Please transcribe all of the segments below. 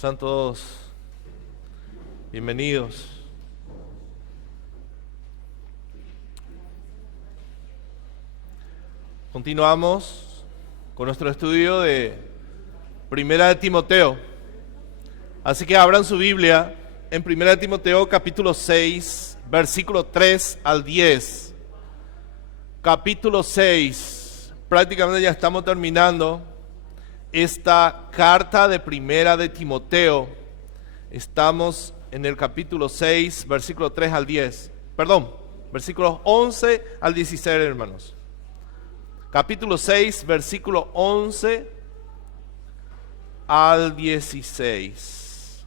Sean todos bienvenidos. Continuamos con nuestro estudio de Primera de Timoteo. Así que abran su Biblia en Primera de Timoteo capítulo 6, versículo 3 al 10. Capítulo 6, prácticamente ya estamos terminando esta carta de Primera de Timoteo. Estamos en el capítulo 6, versículo 3 al 10. Perdón, versículos 11 al 16, hermanos. Capítulo 6, versículo 11 al 16.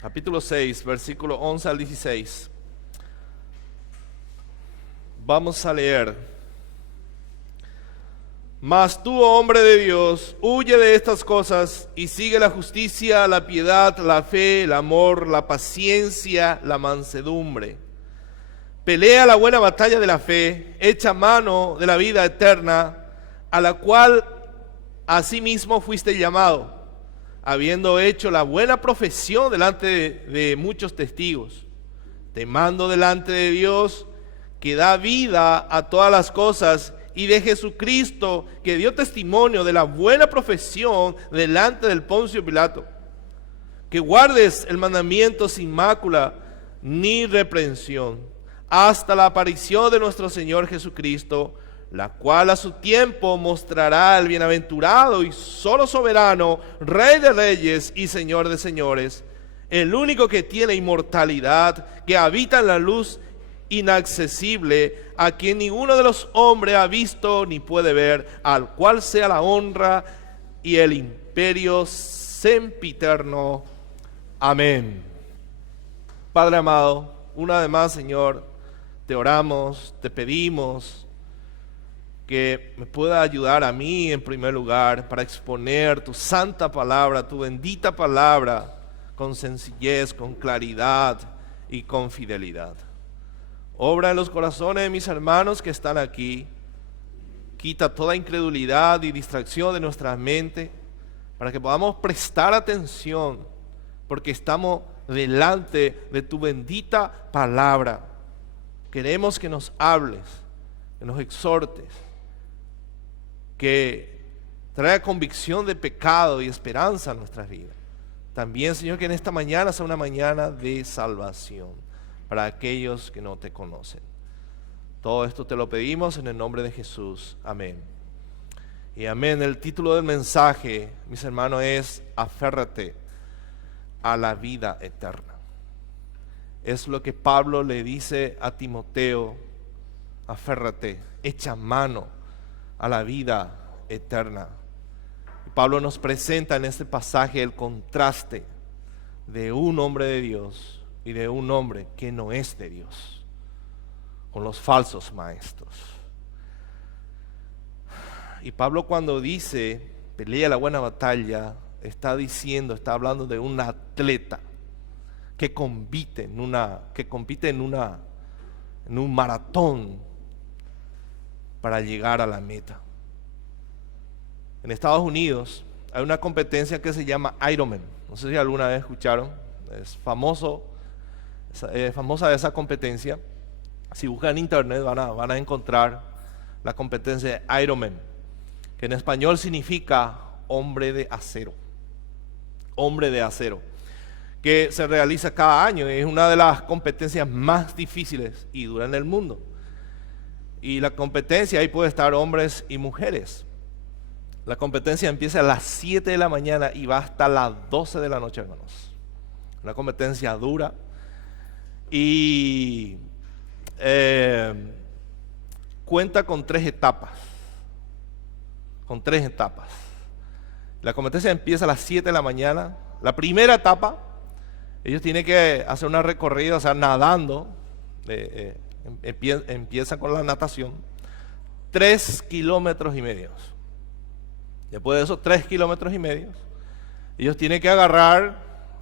Capítulo 6, versículo 11 al 16. Vamos a leer. Mas tú, hombre de Dios, huye de estas cosas y sigue la justicia, la piedad, la fe, el amor, la paciencia, la mansedumbre. Pelea la buena batalla de la fe, echa mano de la vida eterna, a la cual asimismo fuiste llamado, habiendo hecho la buena profesión delante de muchos testigos. Te mando delante de Dios, que da vida a todas las cosas, y de Jesucristo, que dio testimonio de la buena profesión delante del Poncio Pilato, que guardes el mandamiento sin mácula ni reprensión, hasta la aparición de nuestro Señor Jesucristo, la cual a su tiempo mostrará al bienaventurado y solo soberano, Rey de reyes y Señor de señores, el único que tiene inmortalidad, que habita en la luz inaccesible, a quien ninguno de los hombres ha visto ni puede ver, al cual sea la honra y el imperio sempiterno. Amén. Padre amado, una vez más, Señor, te oramos, te pedimos que me pueda ayudar a mí en primer lugar para exponer tu santa palabra, tu bendita palabra, con sencillez, con claridad y con fidelidad. Obra en los corazones de mis hermanos que están aquí. Quita toda incredulidad y distracción de nuestra mente para que podamos prestar atención, porque estamos delante de tu bendita palabra. Queremos que nos hables, que nos exhortes, que traiga convicción de pecado y esperanza a nuestras vidas. También, Señor, que en esta mañana sea una mañana de salvación para aquellos que no te conocen. Todo esto te lo pedimos en el nombre de Jesús. Amén. Y amén. El título del mensaje, mis hermanos, es Aférrate a la vida eterna. Es lo que Pablo le dice a Timoteo: aférrate, echa mano a la vida eterna. Y Pablo nos presenta en este pasaje el contraste de un hombre de Dios y de un hombre que no es de Dios, con los falsos maestros. Y Pablo, cuando dice pelea la buena batalla, está hablando de un atleta que compite en un maratón para llegar a la meta. En Estados Unidos hay una competencia que se llama Ironman. No sé si alguna vez escucharon. Es famosa esa competencia. Si buscan en internet van a encontrar la competencia de Ironman, que en español significa hombre de acero. Hombre de acero, que se realiza cada año. Es una de las competencias más difíciles y duras en el mundo. Y la competencia, ahí puede estar hombres y mujeres. La competencia empieza a las 7 de la mañana y va hasta las 12 de la noche, hermanos. Una competencia dura. Y cuenta con 3 etapas. La competencia empieza a las 7 de la mañana. La primera etapa, ellos tienen que hacer una recorrida, o sea, nadando. Empiezan con la natación. 3 kilómetros y medio. Después de esos 3 kilómetros y medio, ellos tienen que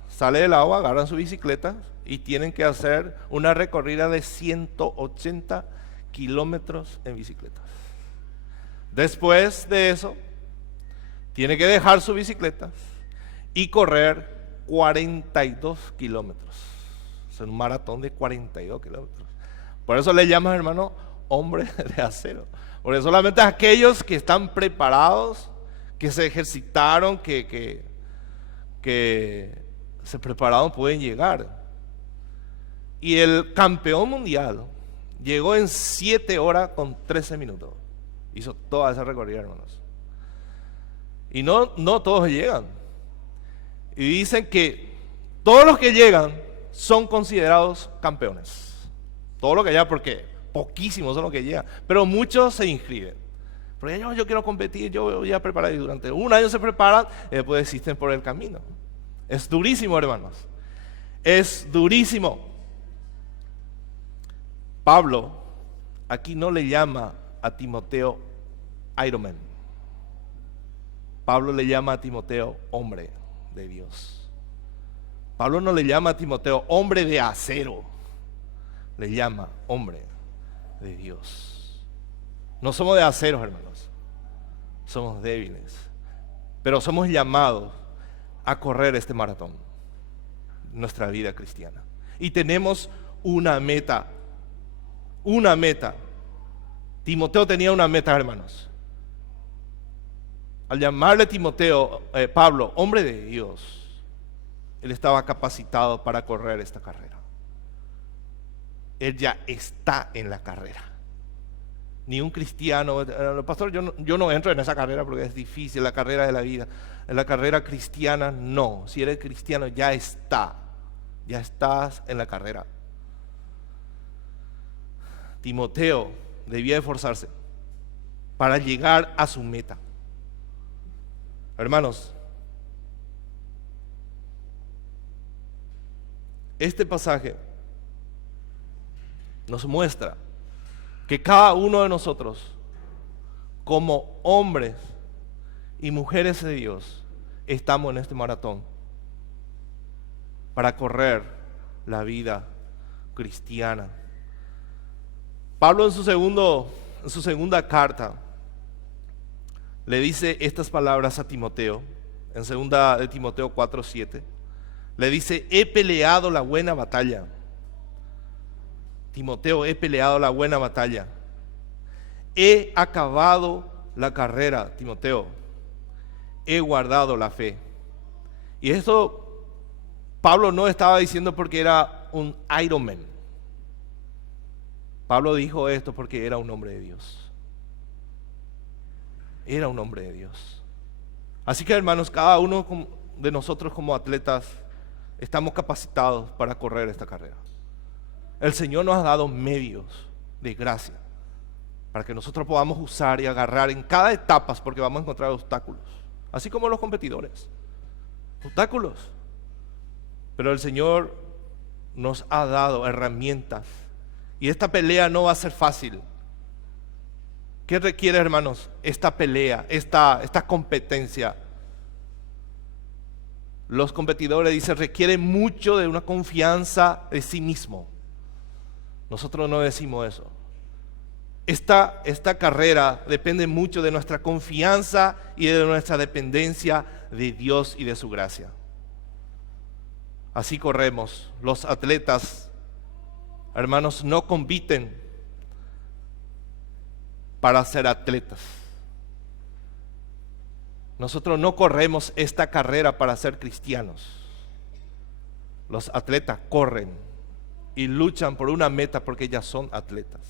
sale del agua, agarran su bicicleta y tienen que hacer una recorrida de 180 kilómetros en bicicletas. Después de eso, tiene que dejar su bicicleta y correr 42 kilómetros. Es un maratón de 42 kilómetros. Por eso le llaman, hermano, hombre de acero. Porque solamente aquellos que están preparados, que se ejercitaron, que se prepararon, pueden llegar. Y el campeón mundial llegó en 7 horas con 13 minutos. Hizo toda esa recorrida, hermanos. Y no todos llegan. Y dicen que todos los que llegan son considerados campeones. Todos los que llegan, porque poquísimos son los que llegan. Pero muchos se inscriben. Porque yo quiero competir, yo voy a preparar. Y durante un año se preparan y después desisten por el camino. Es durísimo, hermanos. Es durísimo. Pablo aquí no le llama a Timoteo Ironman. Pablo le llama a Timoteo hombre de Dios. Pablo no le llama a Timoteo hombre de acero. Le llama hombre de Dios. No somos de acero, hermanos. Somos débiles. Pero somos llamados a correr este maratón. Nuestra vida cristiana. Y tenemos una meta. Una meta. Timoteo tenía una meta, hermanos. Al llamarle Pablo, hombre de Dios, él estaba capacitado para correr esta carrera. Él ya está en la carrera. Ni un cristiano, pastor, yo no entro en esa carrera porque es difícil, la carrera de la vida. En la carrera cristiana, no. Si eres cristiano, ya estás en la carrera. Timoteo debía esforzarse para llegar a su meta. Hermanos, este pasaje nos muestra que cada uno de nosotros, como hombres y mujeres de Dios, estamos en este maratón para correr la vida cristiana. Pablo en su segunda carta le dice estas palabras a Timoteo, en 2 de Timoteo 4:7. Le dice: he peleado la buena batalla. Timoteo, he peleado la buena batalla. He acabado la carrera, Timoteo. He guardado la fe. Y esto Pablo no estaba diciendo porque era un Ironman. Pablo dijo esto porque era un hombre de Dios. Era un hombre de Dios. Así que, hermanos, cada uno de nosotros como atletas estamos capacitados para correr esta carrera. El Señor nos ha dado medios de gracia para que nosotros podamos usar y agarrar en cada etapa, porque vamos a encontrar obstáculos, así como los competidores, obstáculos. Pero el Señor nos ha dado herramientas y esta pelea no va a ser fácil. ¿Qué requiere, hermanos, esta pelea, esta competencia? Los competidores dicen, requiere mucho de una confianza de sí mismo. Nosotros no decimos eso. Esta carrera depende mucho de nuestra confianza y de nuestra dependencia de Dios y de su gracia. Así corremos. Los atletas, hermanos, no compiten para ser atletas. Nosotros no corremos esta carrera para ser cristianos. Los atletas corren y luchan por una meta porque ya son atletas.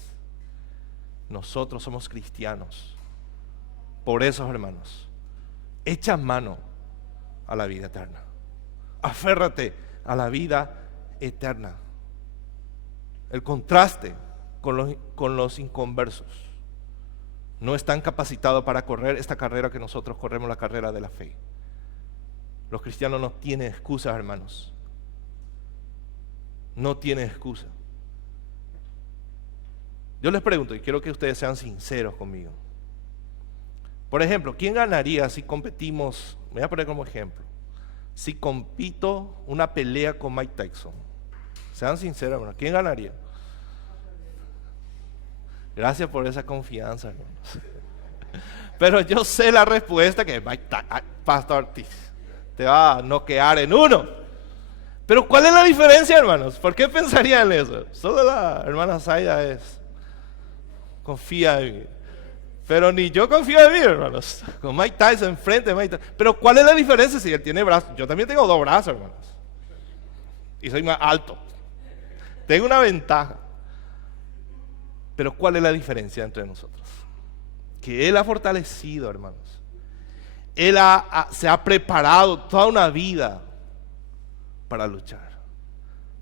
Nosotros somos cristianos. Por eso, hermanos, echa mano a la vida eterna. Aférrate a la vida eterna. El contraste con los inconversos. No están capacitados para correr esta carrera que nosotros corremos, la carrera de la fe. Los cristianos no tienen excusas, hermanos. No tienen excusa. Yo les pregunto, y quiero que ustedes sean sinceros conmigo. Por ejemplo, ¿quién ganaría si competimos? Me voy a poner como ejemplo. Si compito una pelea con Mike Tyson. Sean sinceros, hermanos. ¿Quién ganaría? Gracias por esa confianza, hermanos. Pero yo sé la respuesta que Pastor Ortiz te va a noquear en uno. Pero ¿cuál es la diferencia, hermanos? ¿Por qué pensarían eso? Solo la hermana Zaida confía en mí. Pero ni yo confío en mí, hermanos. Con Mike Tyson enfrente de Mike Tyson. Pero ¿cuál es la diferencia si él tiene brazos? Yo también tengo 2 brazos, hermanos. Y soy más alto. Tengo una ventaja. Pero ¿cuál es la diferencia entre nosotros? Que Él ha fortalecido, hermanos. Él se ha preparado toda una vida para luchar,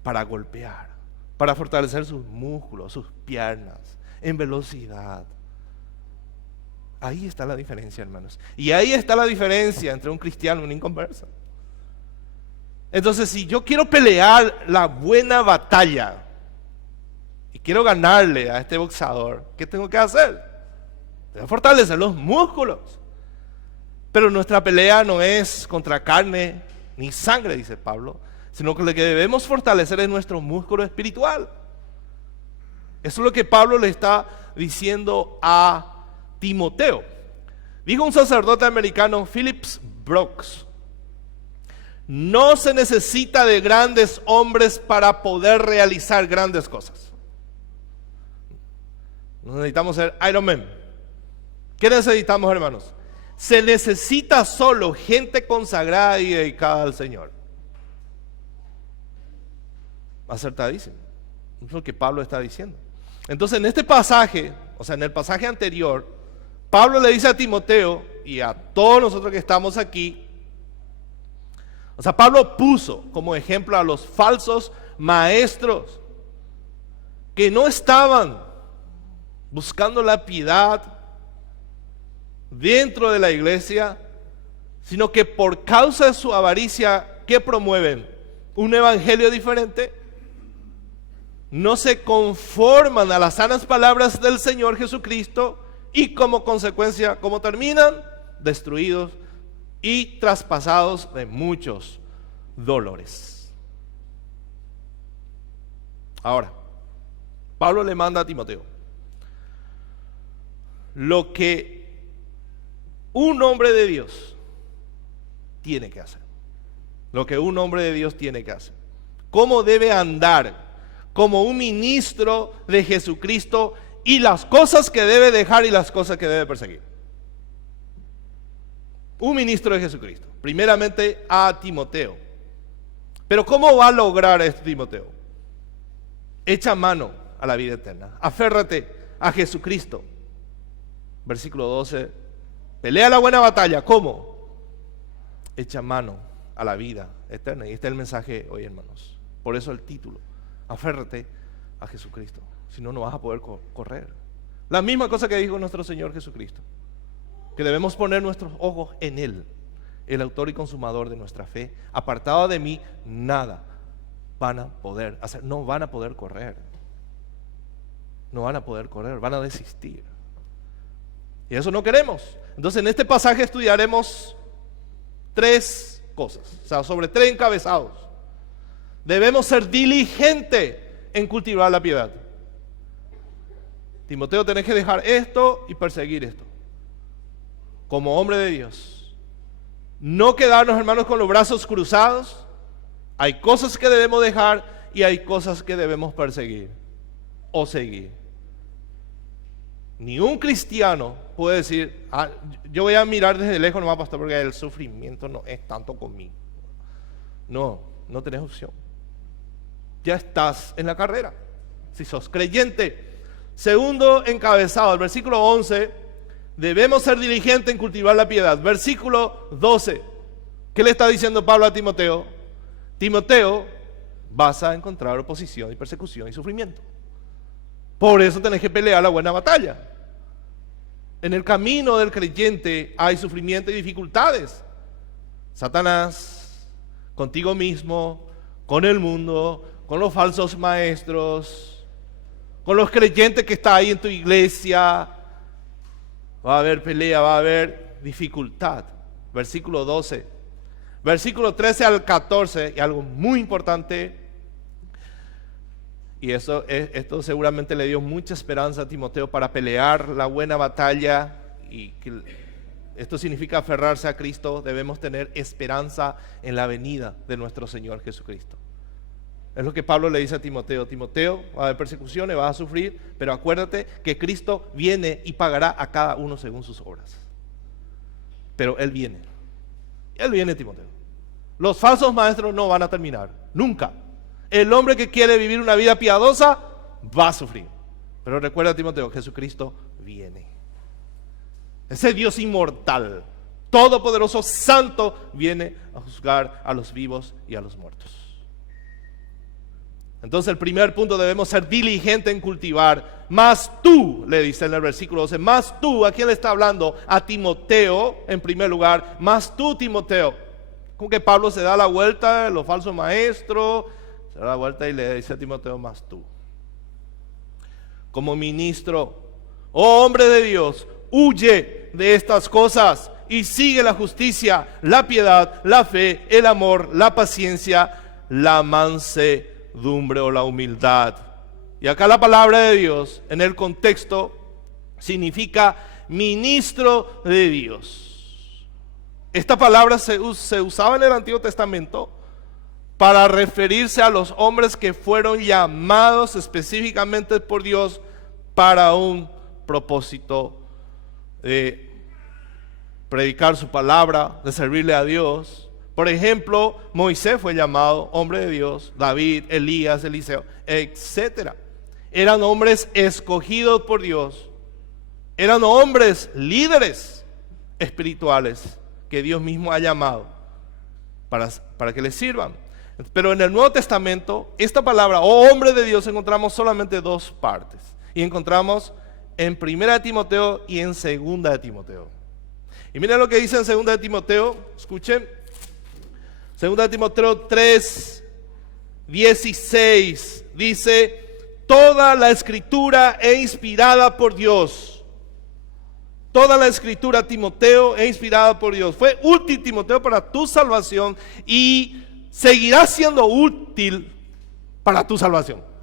para golpear, para fortalecer sus músculos, sus piernas, en velocidad. Ahí está la diferencia, hermanos. Y ahí está la diferencia entre un cristiano y un inconverso. Entonces, si yo quiero pelear la buena batalla y quiero ganarle a este boxeador, ¿qué tengo que hacer? Tengo que fortalecer los músculos. Pero nuestra pelea no es contra carne ni sangre, dice Pablo, sino que lo que debemos fortalecer es nuestro músculo espiritual. Eso es lo que Pablo le está diciendo a Timoteo. Dijo un sacerdote americano, Phillips Brooks: no se necesita de grandes hombres para poder realizar grandes cosas. No necesitamos ser Iron Man. ¿Qué necesitamos, hermanos? Se necesita solo gente consagrada y dedicada al Señor. Acertadísimo. Es lo que Pablo está diciendo. Entonces, en este pasaje, o sea, en el pasaje anterior, Pablo le dice a Timoteo y a todos nosotros que estamos aquí, o sea, Pablo puso como ejemplo a los falsos maestros que no estaban buscando la piedad dentro de la iglesia, sino que por causa de su avaricia, ¿qué promueven? Un evangelio diferente. No se conforman a las sanas palabras del Señor Jesucristo y como consecuencia, ¿cómo terminan? Destruidos y traspasados de muchos dolores. Ahora, Pablo le manda a Timoteo lo que un hombre de Dios tiene que hacer. Lo que un hombre de Dios tiene que hacer. ¿Cómo debe andar como un ministro de Jesucristo y las cosas que debe dejar y las cosas que debe perseguir? Un ministro de Jesucristo. Primeramente a Timoteo. Pero ¿cómo va a lograr esto Timoteo? Echa mano a la vida eterna. Aférrate a Jesucristo. Versículo 12. Pelea la buena batalla. ¿Cómo? Echa mano a la vida eterna. Y este es el mensaje hoy, hermanos. Por eso el título. Aférrate a Jesucristo. Si no, no vas a poder correr. La misma cosa que dijo nuestro Señor Jesucristo. Que debemos poner nuestros ojos en Él, el autor y consumador de nuestra fe. Apartado de mí, nada van a poder hacer. No van a poder correr. No van a poder correr, van a desistir. Y eso no queremos. Entonces en este pasaje estudiaremos 3 cosas, o sea, sobre 3 encabezados. Debemos ser diligentes en cultivar la piedad. Timoteo, tenés que dejar esto y perseguir esto. Como hombre de Dios. No quedarnos, hermanos, con los brazos cruzados. Hay cosas que debemos dejar y hay cosas que debemos perseguir o seguir. Ni un cristiano puede decir, yo voy a mirar desde lejos nomás, pastor, porque el sufrimiento no es tanto conmigo. No, no tenés opción. Ya estás en la carrera, si sos creyente. Segundo encabezado, el versículo 11, debemos ser diligentes en cultivar la piedad. Versículo 12, ¿qué le está diciendo Pablo a Timoteo? Timoteo, vas a encontrar oposición y persecución y sufrimiento. Por eso tenés que pelear la buena batalla. En el camino del creyente hay sufrimiento y dificultades. Satanás, contigo mismo, con el mundo, con los falsos maestros, con los creyentes que están ahí en tu iglesia. Va a haber pelea, va a haber dificultad. Versículo 12. Versículo 13 al 14, y algo muy importante. Y esto seguramente le dio mucha esperanza a Timoteo para pelear la buena batalla y que esto significa aferrarse a Cristo, debemos tener esperanza en la venida de nuestro Señor Jesucristo. Es lo que Pablo le dice a Timoteo. Timoteo, va a haber persecuciones, vas a sufrir, pero acuérdate que Cristo viene y pagará a cada uno según sus obras. Pero Él viene. Él viene, Timoteo. Los falsos maestros no van a terminar, nunca. El hombre que quiere vivir una vida piadosa va a sufrir. Pero recuerda, Timoteo, Jesucristo viene. Ese Dios inmortal, todopoderoso, santo, viene a juzgar a los vivos y a los muertos. Entonces el primer punto, debemos ser diligentes en cultivar. Más tú, le dice en el versículo 12, más tú, ¿a quién le está hablando? A Timoteo, en primer lugar, más tú, Timoteo. Como que Pablo se da la vuelta, los falsos maestros, se da la vuelta y le dice a Timoteo, más tú. Como ministro, oh hombre de Dios, huye de estas cosas y sigue la justicia, la piedad, la fe, el amor, la paciencia, la mansedumbre o la humildad. Y acá la palabra de Dios, en el contexto, significa ministro de Dios. Esta palabra se usaba en el Antiguo Testamento para referirse a los hombres que fueron llamados específicamente por Dios para un propósito de predicar su palabra, de servirle a Dios. Por ejemplo, Moisés fue llamado hombre de Dios, David, Elías, Eliseo, etc. Eran hombres escogidos por Dios, eran hombres líderes espirituales que Dios mismo ha llamado para que les sirvan. Pero en el Nuevo Testamento, esta palabra, oh hombre de Dios, encontramos solamente dos partes. Y encontramos en 1 Timoteo y en 2 Timoteo. Y miren lo que dice en 2 Timoteo, escuchen. 2 Timoteo 3, 16, dice, toda la escritura es inspirada por Dios. Toda la escritura, Timoteo, es inspirada por Dios. Fue útil, Timoteo, para tu salvación y seguirá siendo útil para tu salvación.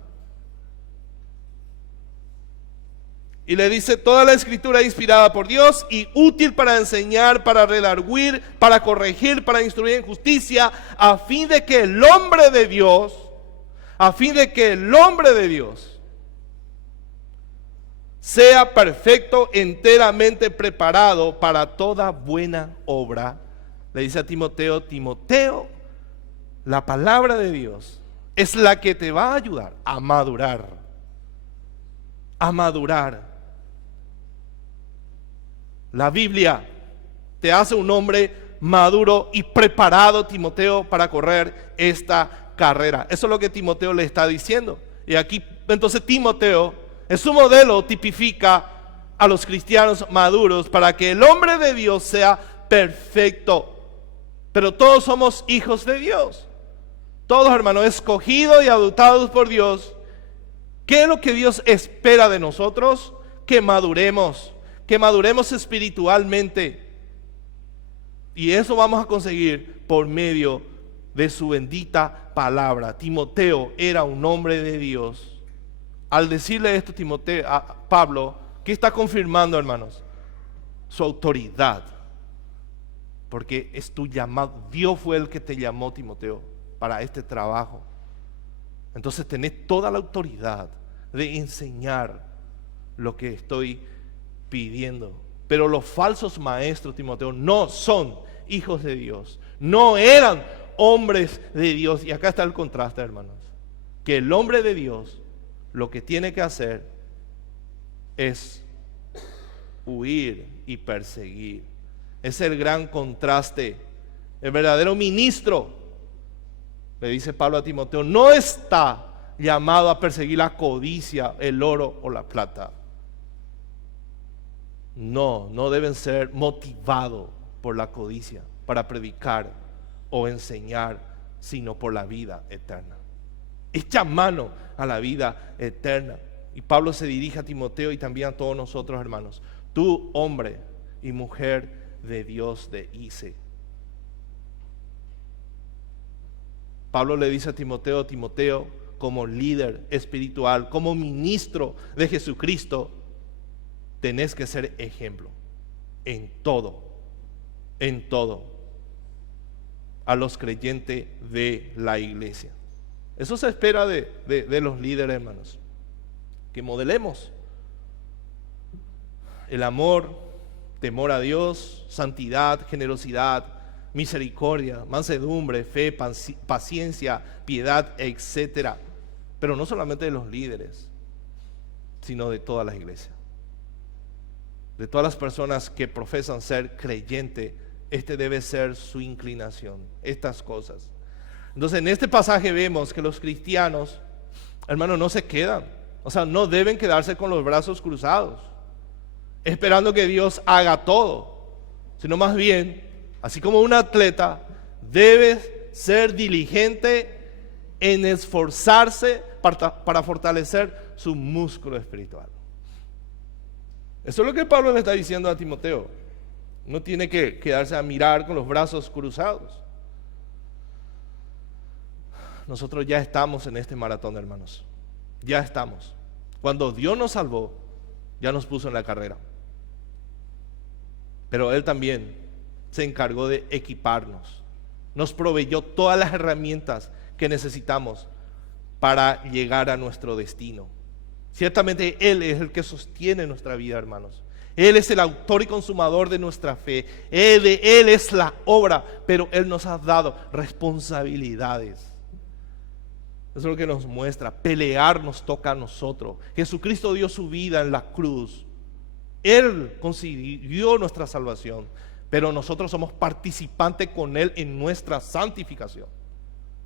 Y le dice, toda la escritura es inspirada por Dios y útil para enseñar, para redarguir, para corregir, para instruir en justicia, a fin de que el hombre de Dios, sea perfecto, enteramente preparado para toda buena obra. Le dice a Timoteo, Timoteo, la palabra de Dios es la que te va a ayudar a madurar. A madurar. La Biblia te hace un hombre maduro y preparado, Timoteo, para correr esta carrera. Eso es lo que Timoteo le está diciendo. Y aquí, entonces, Timoteo, en su modelo, tipifica a los cristianos maduros para que el hombre de Dios sea perfecto. Pero todos somos hijos de Dios. Todos, hermanos, escogidos y adoptados por Dios. ¿Qué es lo que Dios espera de nosotros? Que maduremos espiritualmente. Y eso vamos a conseguir por medio de su bendita palabra. Timoteo era un hombre de Dios. Al decirle esto a Pablo, ¿qué está confirmando, hermanos? Su autoridad. Porque es tu llamado. Dios fue el que te llamó, Timoteo, para este trabajo. Entonces tenés toda la autoridad de enseñar lo que estoy pidiendo. Pero los falsos maestros, Timoteo, no son hijos de Dios, no eran hombres de Dios. Y acá está el contraste, hermanos, que el hombre de Dios lo que tiene que hacer es huir y perseguir. Es el gran contraste. El verdadero ministro, le dice Pablo a Timoteo, no está llamado a perseguir la codicia, el oro o la plata. No deben ser motivados por la codicia para predicar o enseñar, sino por la vida eterna. Echa mano a la vida eterna. Y Pablo se dirige a Timoteo y también a todos nosotros, hermanos. Tú, hombre y mujer de Dios de Ise. Pablo le dice a Timoteo, Timoteo, como líder espiritual, como ministro de Jesucristo, tenés que ser ejemplo. en todo, a los creyentes de la iglesia. Eso se espera de los líderes, hermanos, que modelemos el amor, temor a Dios, santidad, generosidad, misericordia, mansedumbre, fe, paciencia, piedad, etcétera. Pero no solamente de los líderes, sino de toda la iglesia, de todas las personas que profesan ser creyentes. Este debe ser su inclinación, estas cosas. Entonces en este pasaje vemos que los cristianos, hermanos, no se quedan, no deben quedarse con los brazos cruzados, esperando que Dios haga todo, sino más bien, así como un atleta, debe ser diligente en esforzarse para fortalecer su músculo espiritual. Eso es lo que Pablo le está diciendo a Timoteo. No tiene que quedarse a mirar con los brazos cruzados. Nosotros ya estamos en este maratón, hermanos. Ya estamos. Cuando Dios nos salvó, ya nos puso en la carrera. Pero Él también se encargó de equiparnos. Nos proveyó todas las herramientas que necesitamos para llegar a nuestro destino. Ciertamente Él es el que sostiene nuestra vida, hermanos. Él es el autor y consumador de nuestra fe. Él es la obra, pero Él nos ha dado responsabilidades. Eso es lo que nos muestra. Pelear nos toca a nosotros. Jesucristo dio su vida en la cruz. Él consiguió nuestra salvación, pero nosotros somos participantes con Él en nuestra santificación.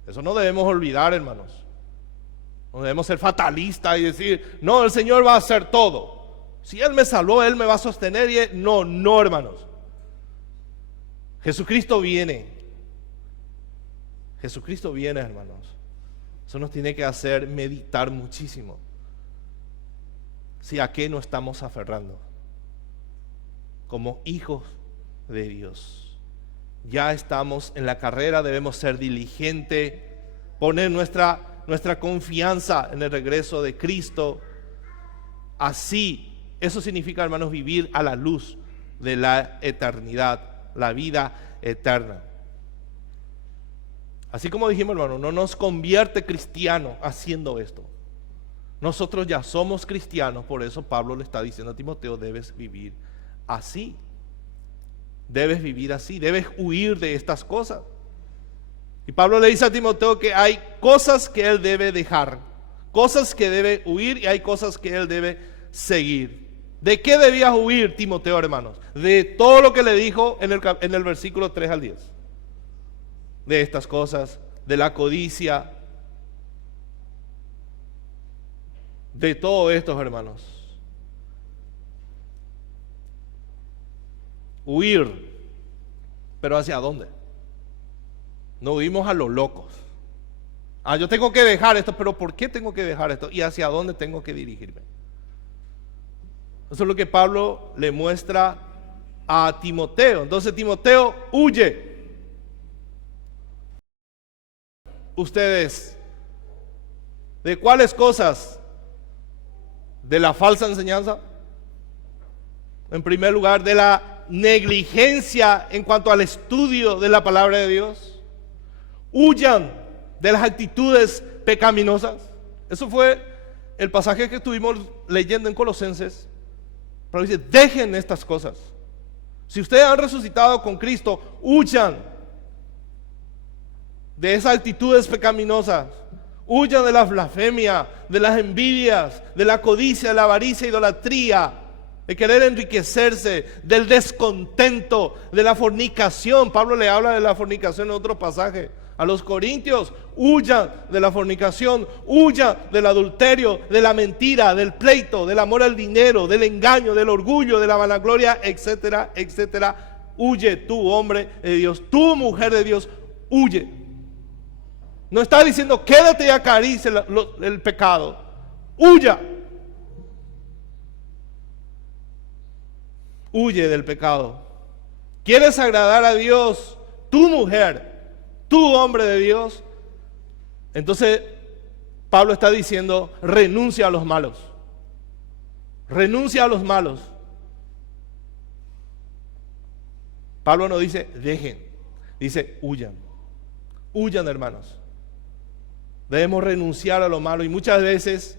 Eso no debemos olvidar, hermanos. No debemos ser fatalistas y decir, no, el Señor va a hacer todo. Si Él me salvó, Él me va a sostener. No, hermanos. Jesucristo viene. Jesucristo viene, hermanos. Eso nos tiene que hacer meditar muchísimo. Si a qué nos estamos aferrando como hijos de Dios. Ya estamos en la carrera, debemos ser diligentes, poner nuestra confianza en el regreso de Cristo. Así, eso significa, hermanos, vivir a la luz de la eternidad, la vida eterna. Así como dijimos, hermano, no nos convierte cristiano haciendo esto. Nosotros ya somos cristianos, por eso Pablo le está diciendo a Timoteo, debes vivir así. Debes vivir así, debes huir de estas cosas. Y Pablo le dice a Timoteo que hay cosas que él debe dejar, cosas que debe huir, y hay cosas que él debe seguir. ¿De qué debías huir, Timoteo, hermanos? De todo lo que le dijo en el versículo 3 al 10. De estas cosas, de la codicia, de todo esto, hermanos. Huir, pero ¿hacia dónde? No huimos a los locos. Yo tengo que dejar esto, pero ¿por qué tengo que dejar esto? ¿Y hacia dónde tengo que dirigirme? Eso es lo que Pablo le muestra a Timoteo. Entonces, Timoteo, huye. Ustedes, ¿de cuáles cosas? ¿De la falsa enseñanza? En primer lugar, de la negligencia en cuanto al estudio de la palabra de Dios. Huyan de las actitudes pecaminosas. Eso fue el pasaje que estuvimos leyendo en Colosenses. Pero dice, dejen estas cosas. Si ustedes han resucitado con Cristo, huyan de esas actitudes pecaminosas. Huyan de la blasfemia, de las envidias, de la codicia, de la avaricia, idolatría, de querer enriquecerse, del descontento, de la fornicación. Pablo le habla de la fornicación en otro pasaje a los corintios. Huyan de la fornicación, huyan del adulterio, de la mentira, del pleito, del amor al dinero, del engaño, del orgullo, de la vanagloria, etcétera, etcétera. Huye tú, hombre de Dios, tú, mujer de Dios, huye. No está diciendo quédate y acaricia el pecado. Huya. Huye del pecado. ¿Quieres agradar a Dios? Tu mujer, tu hombre de Dios. Entonces Pablo está diciendo renuncia a los malos. Renuncia a los malos. Pablo no dice dejen, dice huyan. Huyan, hermanos. Debemos renunciar a lo malo y muchas veces,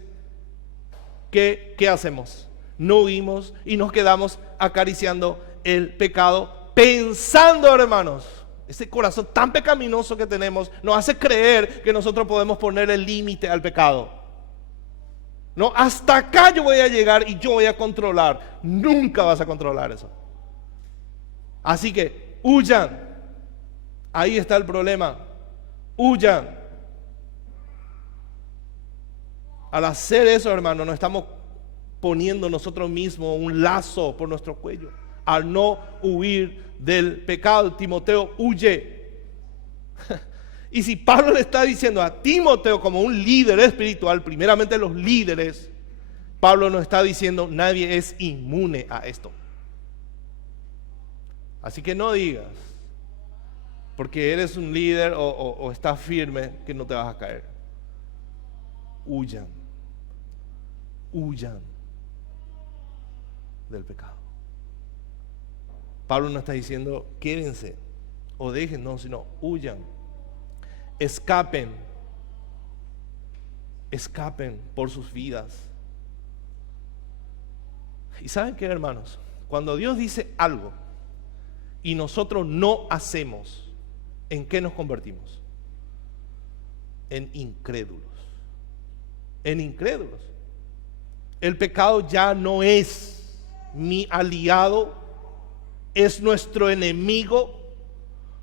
¿qué hacemos? No huimos y nos quedamos acariciando el pecado, pensando, hermanos, ese corazón tan pecaminoso que tenemos nos hace creer que nosotros podemos poner el límite al pecado. No, hasta acá yo voy a llegar y yo voy a controlar. Nunca vas a controlar eso. Así que huyan. Ahí está el problema. Huyan. Al hacer eso, hermano, nos estamos poniendo nosotros mismos un lazo por nuestro cuello. Al no huir del pecado, Timoteo, huye. Y si Pablo le está diciendo a Timoteo como un líder espiritual, primeramente los líderes, Pablo nos está diciendo nadie es inmune a esto. Así que no digas, porque eres un líder o estás firme, que no te vas a caer. Huyan. Huyan del pecado. Pablo no está diciendo quédense o dejen, no, sino huyan. Escapen por sus vidas. ¿Y saben qué, hermanos? Cuando Dios dice algo y nosotros no hacemos, ¿en qué nos convertimos? En incrédulos. En incrédulos. El pecado ya no es mi aliado, es nuestro enemigo.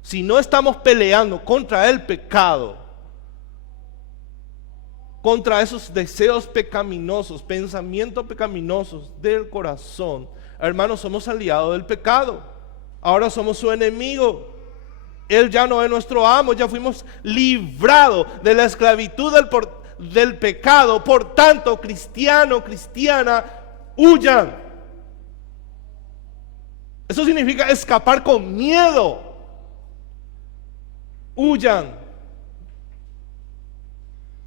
Si no estamos peleando contra el pecado, contra esos deseos pecaminosos, pensamientos pecaminosos del corazón, hermanos, somos aliados del pecado. Ahora somos su enemigo. Él ya no es nuestro amo, ya fuimos librados de la esclavitud del pecado. Por tanto, cristiano, cristiana, huyan. Eso significa escapar con miedo. Huyan.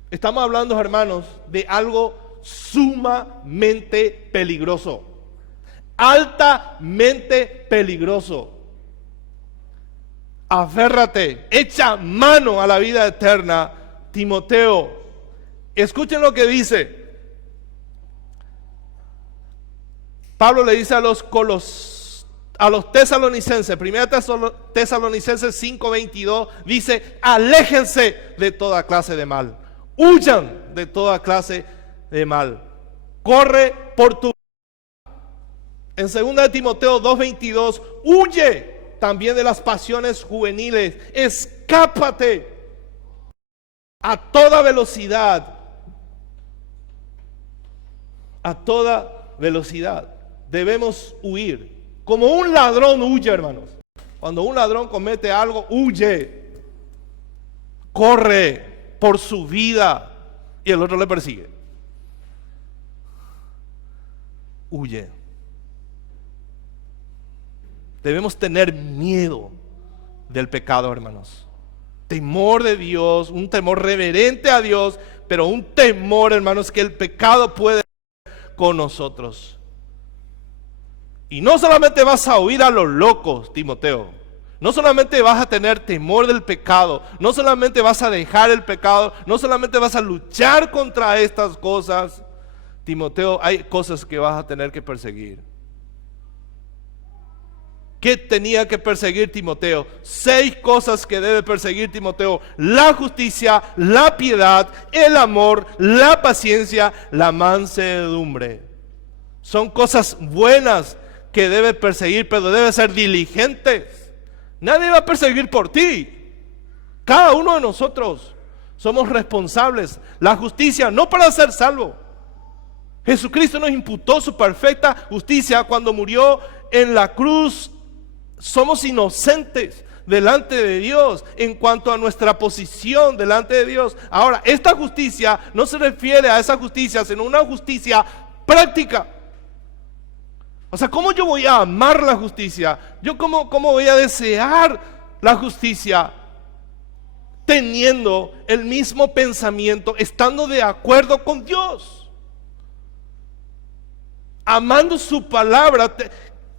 Estamos hablando, hermanos, de algo sumamente peligroso, altamente peligroso. Aférrate, echa mano a la vida eterna, Timoteo. Escuchen lo que dice. Pablo le dice a los tesalonicenses, 1 Tesalonicenses 5:22, dice: aléjense de toda clase de mal, huyan de toda clase de mal, corre por tu vida. En 2 Timoteo 2:22, huye también de las pasiones juveniles, escápate a toda velocidad. A toda velocidad debemos huir. Como un ladrón huye, hermanos. Cuando un ladrón comete algo, huye. Corre por su vida y el otro le persigue. Huye. Debemos tener miedo del pecado, hermanos. Temor de Dios, un temor reverente a Dios, pero un temor, hermanos, que el pecado puede con nosotros. Y no solamente vas a huir a los locos, Timoteo. No solamente vas a tener temor del pecado, no solamente vas a dejar el pecado, no solamente vas a luchar contra estas cosas, Timoteo, hay cosas que vas a tener que perseguir. ¿Qué tenía que perseguir Timoteo? 6 cosas que debe perseguir Timoteo: la justicia, la piedad, el amor, la paciencia, la mansedumbre. Son cosas buenas que debe perseguir, pero debe ser diligentes. Nadie va a perseguir por ti. Cada uno de nosotros somos responsables. La justicia no para ser salvo. Jesucristo nos imputó su perfecta justicia cuando murió en la cruz. Somos inocentes delante de Dios en cuanto a nuestra posición delante de Dios. Ahora, esta justicia no se refiere a esa justicia, sino una justicia práctica. O sea, ¿cómo yo voy a amar la justicia? ¿Yo cómo voy a desear la justicia? Teniendo el mismo pensamiento, estando de acuerdo con Dios, amando su palabra,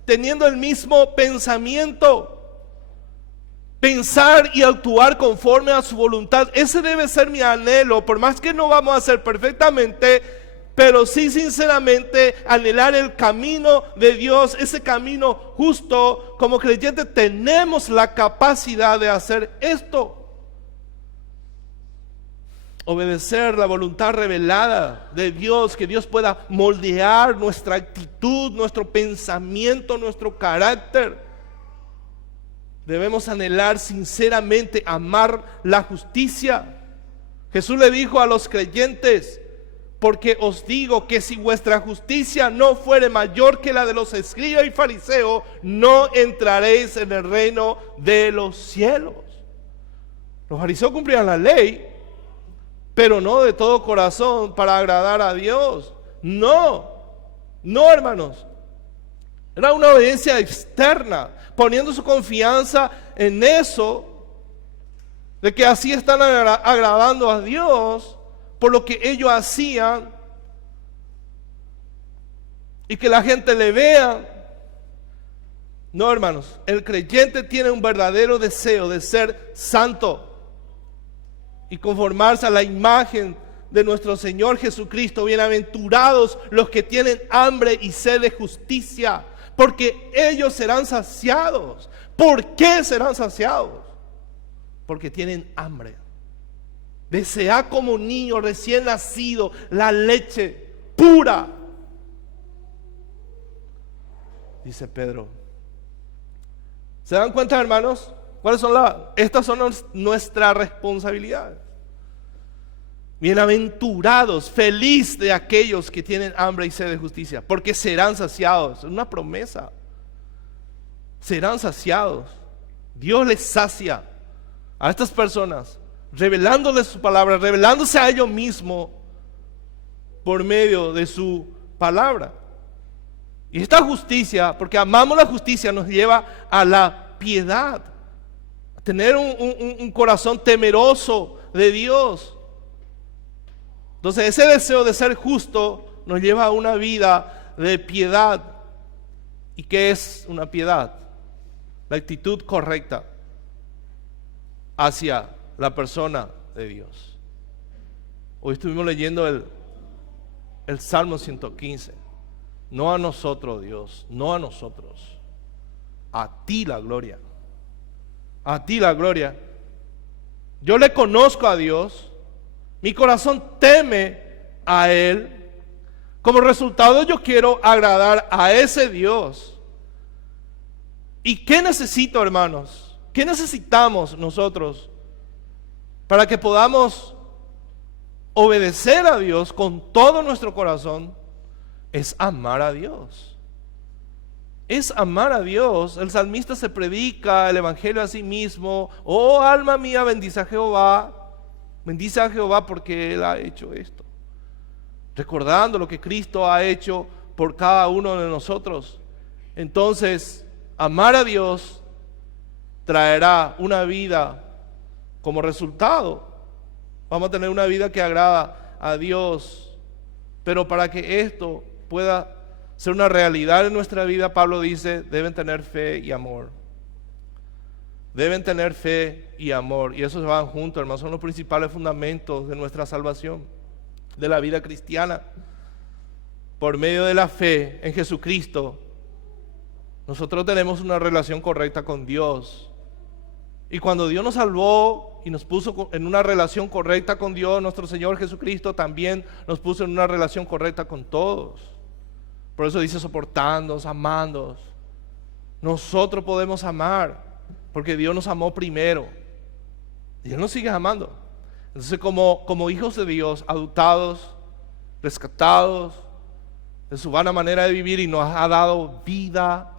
teniendo el mismo pensamiento. pensar y actuar conforme a su voluntad. Ese debe ser mi anhelo, por más que no vamos a hacer perfectamente, pero sí sinceramente anhelar el camino de Dios, ese camino justo. Como creyentes tenemos la capacidad de hacer esto. Obedecer la voluntad revelada de Dios, que Dios pueda moldear nuestra actitud, nuestro pensamiento, nuestro carácter. Debemos anhelar sinceramente amar la justicia. Jesús le dijo a los creyentes: porque os digo que si vuestra justicia no fuere mayor que la de los escribas y fariseos, no entraréis en el reino de los cielos. Los fariseos cumplían la ley, pero no de todo corazón para agradar a Dios. No, hermanos. Era una obediencia externa, poniendo su confianza en eso, de que así están agradando a Dios por lo que ellos hacían, y que la gente le vea. No, hermanos, el creyente tiene un verdadero deseo de ser santo y conformarse a la imagen de nuestro Señor Jesucristo. Bienaventurados los que tienen hambre y sed de justicia, porque ellos serán saciados. ¿Por qué serán saciados? Porque tienen hambre. Desea como niño recién nacido la leche pura. Dice Pedro. ¿Se dan cuenta, hermanos? ¿Cuáles son estas son nuestras responsabilidades? Bienaventurados, feliz de aquellos que tienen hambre y sed de justicia, porque serán saciados. Es una promesa. Serán saciados. Dios les sacia a estas personas, revelándoles su palabra, revelándose a ellos mismos por medio de su palabra. Y esta justicia, porque amamos la justicia, nos lleva a la piedad, a tener un corazón temeroso de Dios. Entonces ese deseo de ser justo nos lleva a una vida de piedad. ¿Y qué es una piedad? La actitud correcta hacia la persona de Dios. Hoy estuvimos leyendo el Salmo 115. No a nosotros, Dios, no a nosotros. A ti la gloria. A ti la gloria. Yo le conozco a Dios. Mi corazón teme a Él. Como resultado, yo quiero agradar a ese Dios. ¿Y qué necesito, hermanos? ¿Qué necesitamos nosotros para que podamos obedecer a Dios con todo nuestro corazón? Es amar a Dios. Es amar a Dios. El salmista se predica el evangelio a sí mismo. Oh, alma mía, bendice a Jehová. Bendice a Jehová porque Él ha hecho esto. Recordando lo que Cristo ha hecho por cada uno de nosotros. Entonces, amar a Dios traerá una vida como resultado. Vamos a tener una vida que agrada a Dios. Pero para que esto pueda ser una realidad en nuestra vida, Pablo dice, deben tener fe y amor. Deben tener fe y amor. Y esos van juntos, hermanos. Son los principales fundamentos de nuestra salvación, de la vida cristiana. Por medio de la fe en Jesucristo, nosotros tenemos una relación correcta con Dios. Y cuando Dios nos salvó y nos puso en una relación correcta con Dios, nuestro Señor Jesucristo también nos puso en una relación correcta con todos. Por eso dice soportándonos, amándonos. Nosotros podemos amar porque Dios nos amó primero y Él nos sigue amando. Entonces como hijos de Dios, adoptados, rescatados de su vana manera de vivir y nos ha dado vida,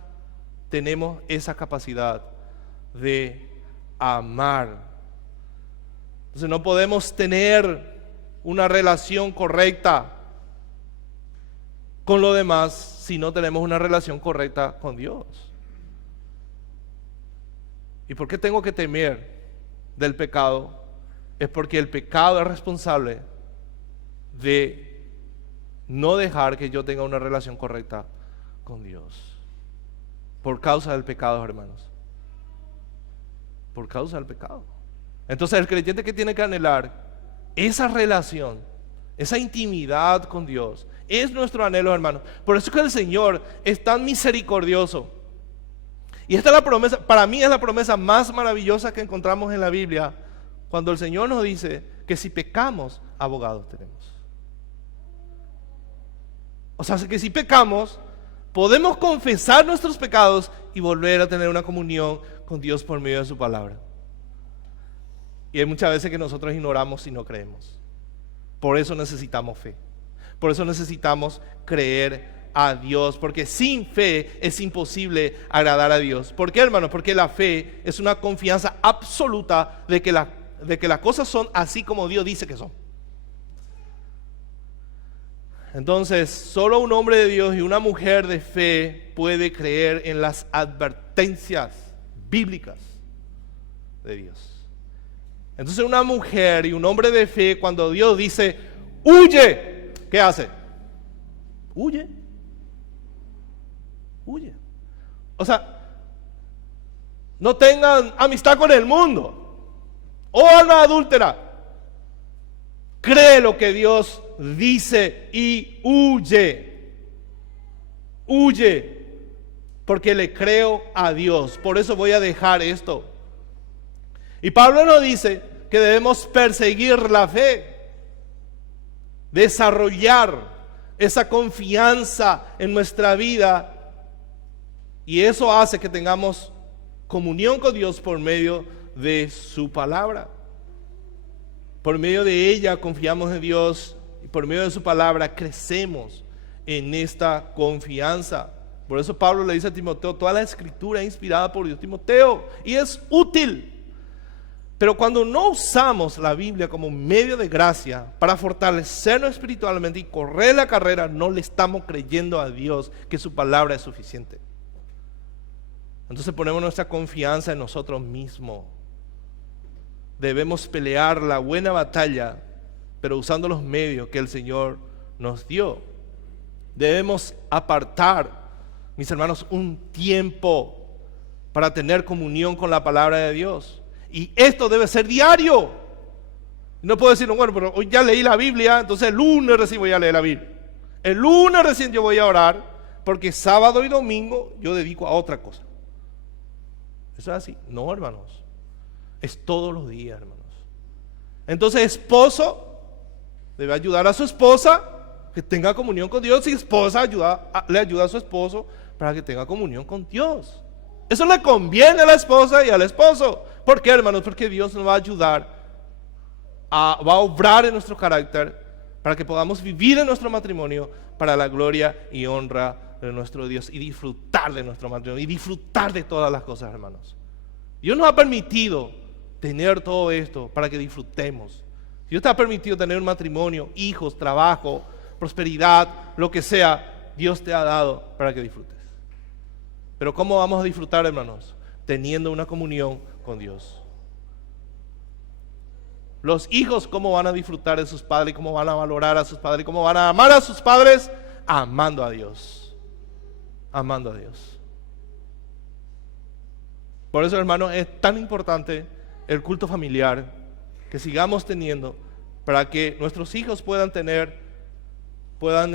tenemos esa capacidad de amar. Entonces no podemos tener una relación correcta con lo demás si no tenemos una relación correcta con Dios. ¿Y por qué tengo que temer del pecado? Es porque el pecado es responsable de no dejar que yo tenga una relación correcta con Dios. Por causa del pecado, hermanos. por causa del pecado. Entonces el creyente que tiene que anhelar esa relación, esa intimidad con Dios, es nuestro anhelo, hermano. Por eso es que el Señor es tan misericordioso. Y esta es la promesa, para mí es la promesa más maravillosa que encontramos en la Biblia, cuando el Señor nos dice que si pecamos, abogados tenemos. O sea, que si pecamos, podemos confesar nuestros pecados y volver a tener una comunión con Dios por medio de su palabra. Y hay muchas veces que nosotros ignoramos y no creemos. Por eso necesitamos fe. Por eso necesitamos creer a Dios, porque sin fe es imposible agradar a Dios. ¿Por qué, hermanos? Porque la fe es una confianza absoluta de que las cosas son así como Dios dice que son. Entonces, solo un hombre de Dios y una mujer de fe puede creer en las advertencias bíblicas de Dios. Entonces, una mujer y un hombre de fe, cuando Dios dice, huye, ¿qué hace? Huye. Huye. O sea, no tengan amistad con el mundo. Oh, alma adúltera, cree lo que Dios dice y huye. Huye. Porque le creo a Dios. Por eso voy a dejar esto. Y Pablo nos dice que debemos perseguir la fe, desarrollar esa confianza en nuestra vida, y eso hace que tengamos comunión con Dios por medio de su palabra. Por medio de ella confiamos en Dios y por medio de su palabra crecemos en esta confianza. Por eso Pablo le dice a Timoteo, toda la escritura es inspirada por Dios, Timoteo, y es útil. Pero cuando no usamos la Biblia como medio de gracia para fortalecernos espiritualmente y correr la carrera, no le estamos creyendo a Dios que su palabra es suficiente. Entonces ponemos nuestra confianza en nosotros mismos. Debemos pelear la buena batalla, pero usando los medios que el Señor nos dio. Debemos apartar, mis hermanos, un tiempo para tener comunión con la palabra de Dios. Y esto debe ser diario. No puedo decir, no, bueno, pero hoy ya leí la Biblia, entonces el lunes recién voy a leer la Biblia. El lunes recién yo voy a orar, porque sábado y domingo yo dedico a otra cosa. Eso es así. No, hermanos. Es todos los días, hermanos. Entonces, esposo debe ayudar a su esposa que tenga comunión con Dios, y esposa le ayuda a su esposo para que tenga comunión con Dios. Eso le conviene a la esposa y al esposo. ¿Por qué, hermanos? Porque Dios nos va a ayudar, va a obrar en nuestro carácter para que podamos vivir en nuestro matrimonio para la gloria y honra de nuestro Dios y disfrutar de nuestro matrimonio y disfrutar de todas las cosas, hermanos. Dios nos ha permitido tener todo esto para que disfrutemos. Dios te ha permitido tener un matrimonio, hijos, trabajo, prosperidad, lo que sea, Dios te ha dado para que disfrutes. Pero ¿cómo vamos a disfrutar, hermanos? Teniendo una comunión con Dios. Los hijos, ¿cómo van a disfrutar de sus padres? ¿Cómo van a valorar a sus padres? ¿Cómo van a amar a sus padres? Amando a Dios. Amando a Dios. Por eso, hermanos, es tan importante el culto familiar que sigamos teniendo para que nuestros hijos puedan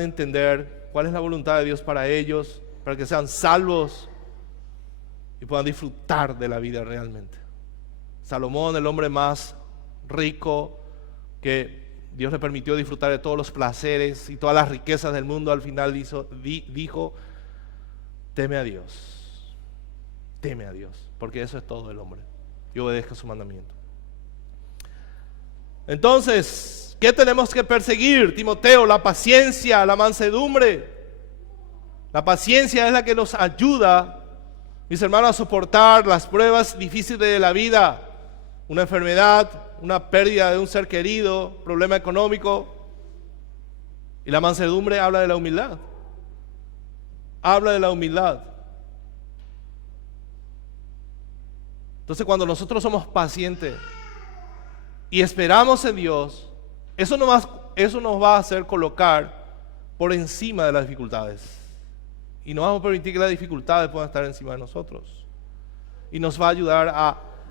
entender cuál es la voluntad de Dios para ellos, para que sean salvos y puedan disfrutar de la vida realmente. Salomón, el hombre más rico que Dios le permitió disfrutar de todos los placeres y todas las riquezas del mundo, al final dijo, teme a Dios, porque eso es todo el hombre, y obedezca su mandamiento. Entonces, ¿qué tenemos que perseguir, Timoteo? La paciencia, la mansedumbre. La paciencia es la que nos ayuda, mis hermanos, a soportar las pruebas difíciles de la vida. Una enfermedad, una pérdida de un ser querido, problema económico. Y la mansedumbre habla de la humildad. Habla de la humildad. Entonces, cuando nosotros somos pacientes y esperamos en Dios, eso nos va a hacer colocar por encima de las dificultades. Y no vamos a permitir que las dificultades puedan estar encima de nosotros. Y nos va a ayudar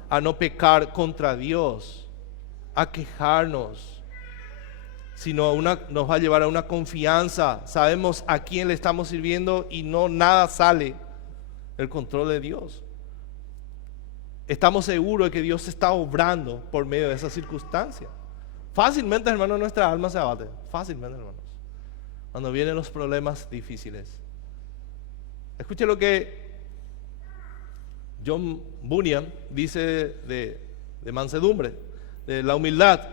a no pecar contra Dios, a quejarnos, sino nos va a llevar a una confianza. Sabemos a quién le estamos sirviendo y no nada sale del control de Dios. Estamos seguros de que Dios está obrando por medio de esa circunstancia. Fácilmente, hermanos, nuestra alma se abate. Fácilmente, hermanos. Cuando vienen los problemas difíciles. Escuche lo que John Bunyan dice de mansedumbre, de la humildad.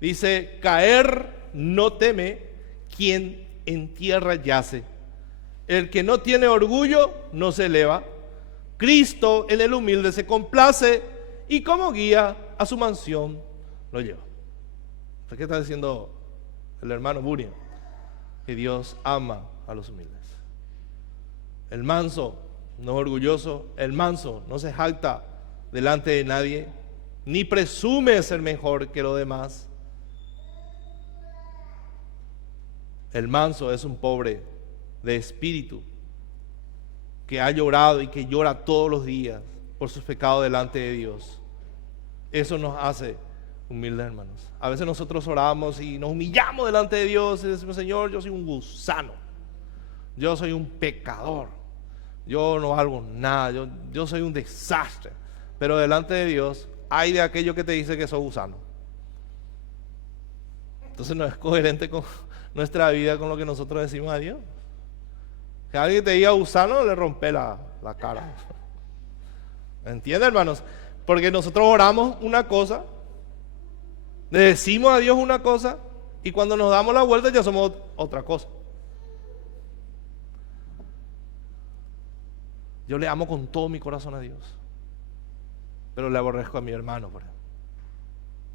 Dice: caer no teme quien en tierra yace. El que no tiene orgullo no se eleva. Cristo en el humilde se complace y como guía a su mansión lo lleva. ¿Qué está diciendo el hermano Bunyan? Que Dios ama a los humildes. El manso no es orgulloso, el manso no se jacta delante de nadie, ni presume ser mejor que los demás. El manso es un pobre de espíritu que ha llorado y que llora todos los días por sus pecados delante de Dios. Eso nos hace humildes, hermanos. A veces nosotros oramos y nos humillamos delante de Dios y decimos: Señor, yo soy un gusano, yo soy un pecador, yo no valgo nada, yo soy un desastre. Pero delante de Dios hay de aquello que te dice que sos gusano. Entonces no es coherente con nuestra vida con lo que nosotros decimos a Dios. Que alguien te diga gusano, le rompe la cara. ¿Entienden, hermanos? Porque nosotros oramos una cosa, le decimos a Dios una cosa, y cuando nos damos la vuelta ya somos otra cosa. Yo le amo con todo mi corazón a Dios, pero le aborrezco a mi hermano, por ejemplo.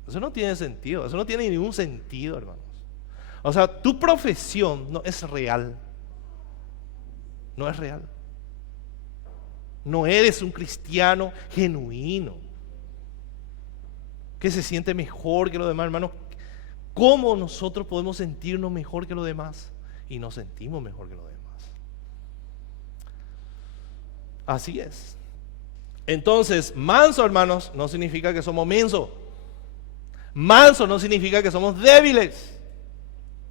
Eso no tiene sentido, eso no tiene ningún sentido, hermanos. O sea, tu profesión no es real. No es real. No eres un cristiano genuino que se siente mejor que los demás, hermanos. ¿Cómo nosotros podemos sentirnos mejor que los demás? Y nos sentimos mejor que los demás. Así es. Entonces, manso, hermanos, no significa que somos mensos. Manso no significa que somos débiles.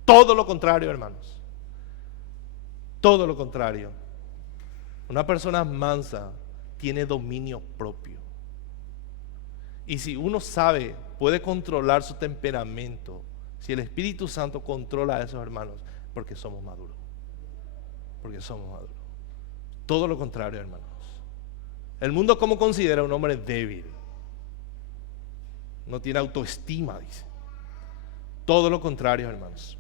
Todo lo contrario, hermanos. Todo lo contrario. Una persona mansa tiene dominio propio. Y si uno sabe, puede controlar su temperamento, si el Espíritu Santo controla a esos hermanos, porque somos maduros. Porque somos maduros. Todo lo contrario, hermanos. El mundo, ¿cómo considera a un hombre débil? No tiene autoestima, dice. Todo lo contrario, hermanos.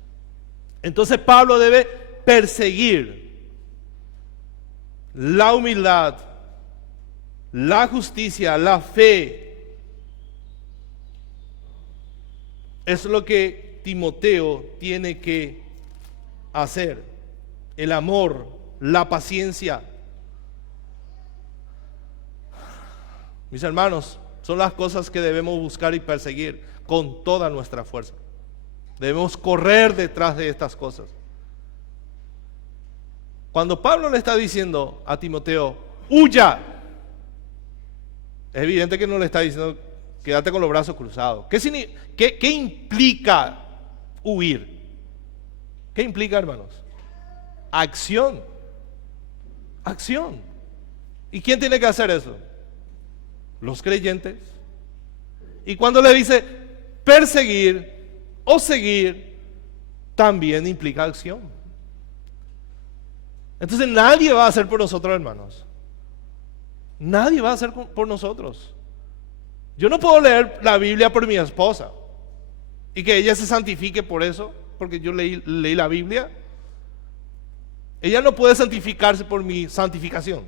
Entonces Pablo debe perseguir la humildad, la justicia, la fe. Es lo que Timoteo tiene que hacer. El amor, la paciencia. Mis hermanos, son las cosas que debemos buscar y perseguir con toda nuestra fuerza. Debemos correr detrás de estas cosas. Cuando Pablo le está diciendo a Timoteo: huya, es evidente que no le está diciendo quédate con los brazos cruzados. ¿Qué implica huir? ¿Qué implica, hermanos? Acción. Acción. ¿Y quién tiene que hacer eso? Los creyentes. Y cuando le dice perseguir o seguir, también implica acción. Entonces nadie va a hacer por nosotros, hermanos. Nadie va a hacer por nosotros. Yo no puedo leer la Biblia por mi esposa y que ella se santifique por eso, porque yo leí la Biblia. Ella no puede santificarse por mi santificación.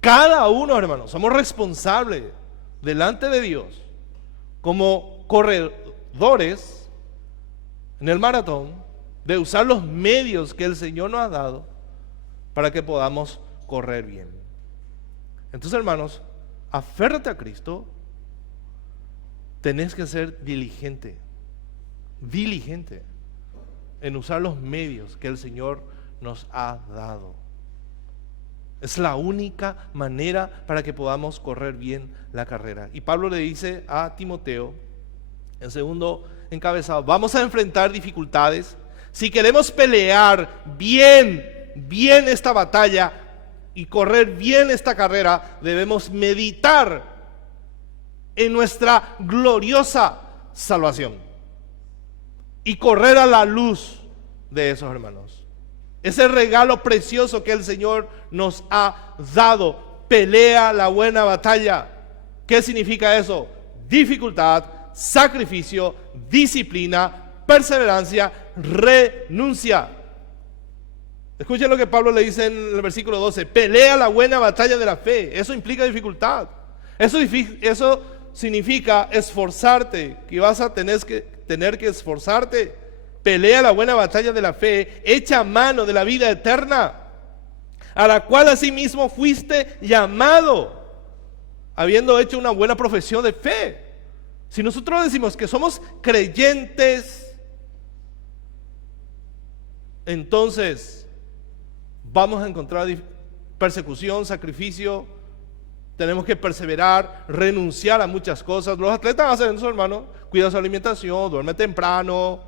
Cada uno, hermanos, somos responsables delante de Dios como corredores en el maratón de usar los medios que el Señor nos ha dado para que podamos correr bien. Entonces, hermanos, aférrate a Cristo. Tenés que ser diligente en usar los medios que el Señor nos ha dado. Es la única manera para que podamos correr bien la carrera. Y Pablo le dice a Timoteo, en segundo encabezado, vamos a enfrentar dificultades. Si queremos pelear bien esta batalla y correr bien esta carrera, debemos meditar en nuestra gloriosa salvación y correr a la luz de esos hermanos. Ese regalo precioso que el Señor nos ha dado. Pelea la buena batalla. ¿Qué significa eso? Dificultad, sacrificio, disciplina, perseverancia, renuncia. Escuchen lo que Pablo le dice en el versículo 12. Pelea la buena batalla de la fe. Eso implica dificultad. Eso significa esforzarte, que vas a tener que esforzarte. Pelea la buena batalla de la fe, echa mano de la vida eterna, a la cual asimismo fuiste llamado, habiendo hecho una buena profesión de fe. Si nosotros decimos que somos creyentes, entonces vamos a encontrar persecución, sacrificio, tenemos que perseverar, renunciar a muchas cosas. Los atletas hacen eso, hermano, cuidan su alimentación, duermen temprano,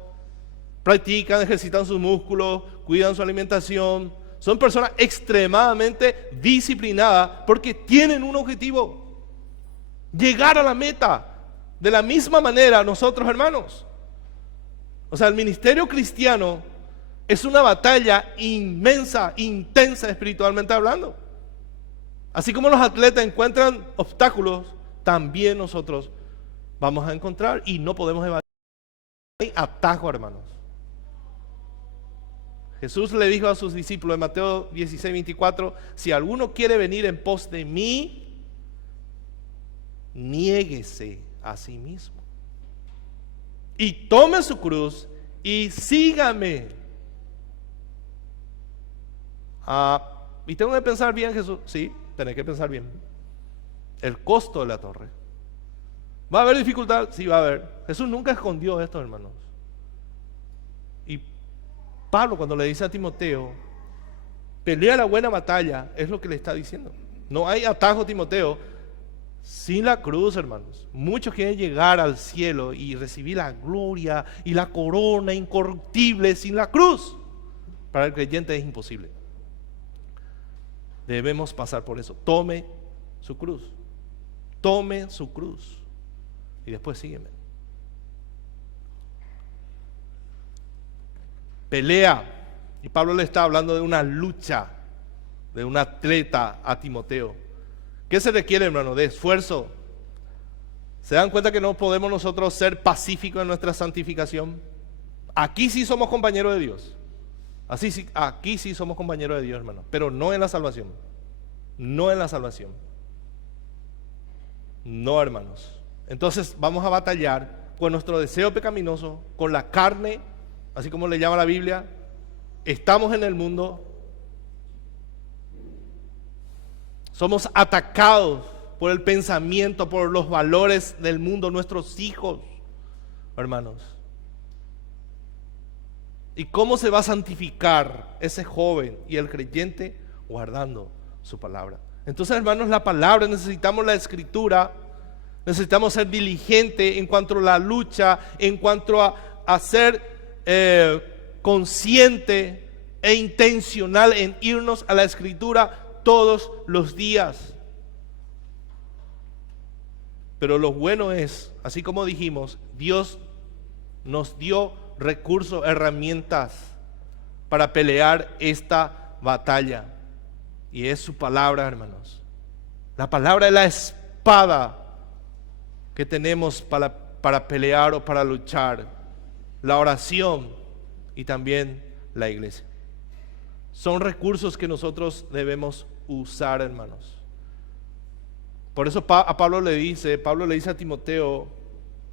practican, ejercitan sus músculos, cuidan su alimentación. Son personas extremadamente disciplinadas porque tienen un objetivo: llegar a la meta. De la misma manera nosotros, hermanos. O sea, el ministerio cristiano es una batalla inmensa, intensa espiritualmente hablando. Así como los atletas encuentran obstáculos, también nosotros vamos a encontrar, y no podemos evadir. Hay atajo, hermanos. Jesús le dijo a sus discípulos en Mateo 16:24, si alguno quiere venir en pos de mí, niéguese a sí mismo y tome su cruz y sígame. Y tengo que pensar bien, Jesús. Sí, tenés que pensar bien. El costo de la torre. ¿Va a haber dificultad? Sí, va a haber. Jesús nunca escondió esto, hermanos. Y Pablo, cuando le dice a Timoteo, pelea la buena batalla, es lo que le está diciendo. No hay atajo, Timoteo, sin la cruz, hermanos. Muchos quieren llegar al cielo y recibir la gloria y la corona incorruptible sin la cruz. Para el creyente es imposible. Debemos pasar por eso. Tome su cruz. Tome su cruz. Y después sígueme. Pelea. Y Pablo le está hablando de una lucha, de un atleta a Timoteo. ¿Qué se requiere, hermano? De esfuerzo. ¿Se dan cuenta que no podemos nosotros ser pacíficos en nuestra santificación? Aquí sí somos compañeros de Dios. Aquí sí somos compañeros de Dios, hermano. Pero no en la salvación. No en la salvación. No, hermanos. Entonces vamos a batallar con nuestro deseo pecaminoso, con la carne, así como le llama la Biblia. Estamos en el mundo. Somos atacados por el pensamiento, por los valores del mundo, nuestros hijos, hermanos. ¿Y cómo se va a santificar ese joven y el creyente? Guardando su palabra. Entonces, hermanos, la palabra, necesitamos la escritura, necesitamos ser diligentes en cuanto a la lucha, en cuanto a ser consciente e intencional en irnos a la escritura todos los días. Pero lo bueno es, así como dijimos, Dios nos dio recursos, herramientas para pelear esta batalla, y es su palabra, hermanos. La palabra es la espada que tenemos para pelear o para luchar. La oración y también la iglesia son recursos que nosotros debemos usar, hermanos. Por eso Pablo le dice a Timoteo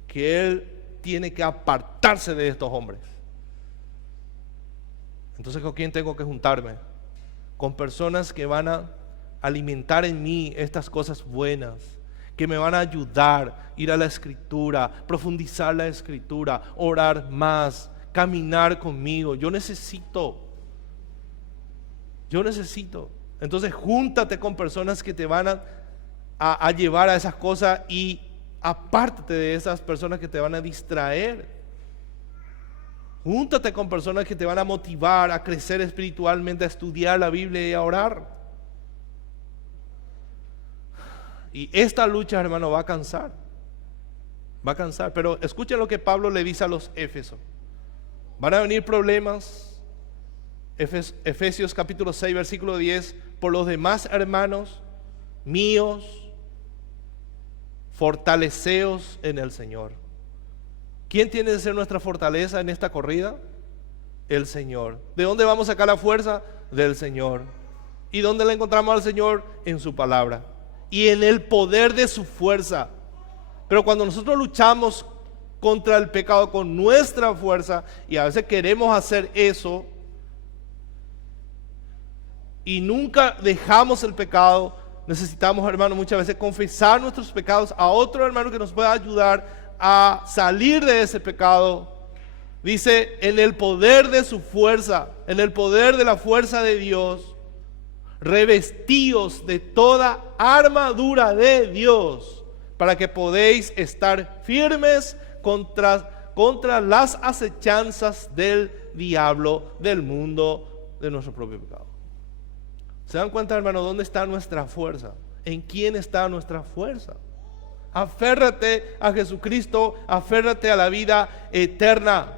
que él tiene que apartarse de estos hombres. Entonces, ¿con quién tengo que juntarme? Con personas que van a alimentar en mí estas cosas buenas, que me van a ayudar a ir a la escritura, profundizar la escritura, orar más, caminar conmigo. Yo necesito Entonces júntate con personas que te van a llevar a esas cosas y apártate de esas personas que te van a distraer. Júntate con personas que te van a motivar a crecer espiritualmente, a estudiar la Biblia y a orar. Y esta lucha, hermano, va a cansar. Va a cansar. Pero escuchen lo que Pablo le dice a los Éfesos. Van a venir problemas. Efesios capítulo 6, versículo 10. Por los demás, hermanos míos, fortaleceos en el Señor. ¿Quién tiene que ser nuestra fortaleza en esta corrida? El Señor. ¿De dónde vamos a sacar la fuerza? Del Señor. ¿Y dónde la encontramos al Señor? En su palabra. Y en el poder de su fuerza. Pero cuando nosotros luchamos contra el pecado con nuestra fuerza, y a veces queremos hacer eso, y nunca dejamos el pecado, necesitamos, hermano, muchas veces confesar nuestros pecados a otro hermano que nos pueda ayudar a salir de ese pecado. Dice, en el poder de su fuerza, en el poder de la fuerza de Dios, revestíos de toda armadura de Dios, para que podéis estar firmes contra las acechanzas del diablo, del mundo, de nuestro propio pecado. ¿Se dan cuenta, hermano, dónde está nuestra fuerza? ¿En quién está nuestra fuerza? Aférrate a Jesucristo, aférrate a la vida eterna.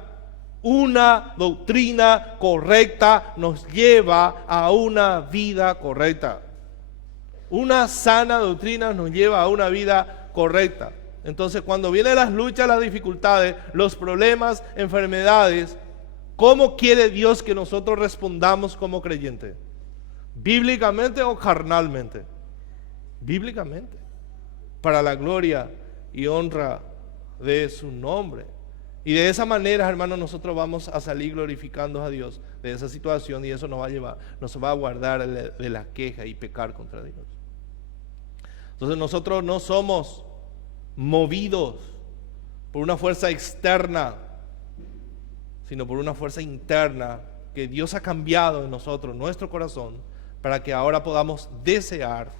Una doctrina correcta nos lleva a una vida correcta. Una sana doctrina nos lleva a una vida correcta. Entonces, cuando vienen las luchas, las dificultades, los problemas, enfermedades, ¿cómo quiere Dios que nosotros respondamos como creyentes? ¿Bíblicamente o carnalmente? Bíblicamente, para la gloria y honra de su nombre. Y de esa manera, hermanos, nosotros vamos a salir glorificando a Dios de esa situación, y eso nos va a llevar, nos va a guardar de la queja y pecar contra Dios. Entonces nosotros no somos movidos por una fuerza externa, sino por una fuerza interna que Dios ha cambiado en nosotros, nuestro corazón, para que ahora podamos desear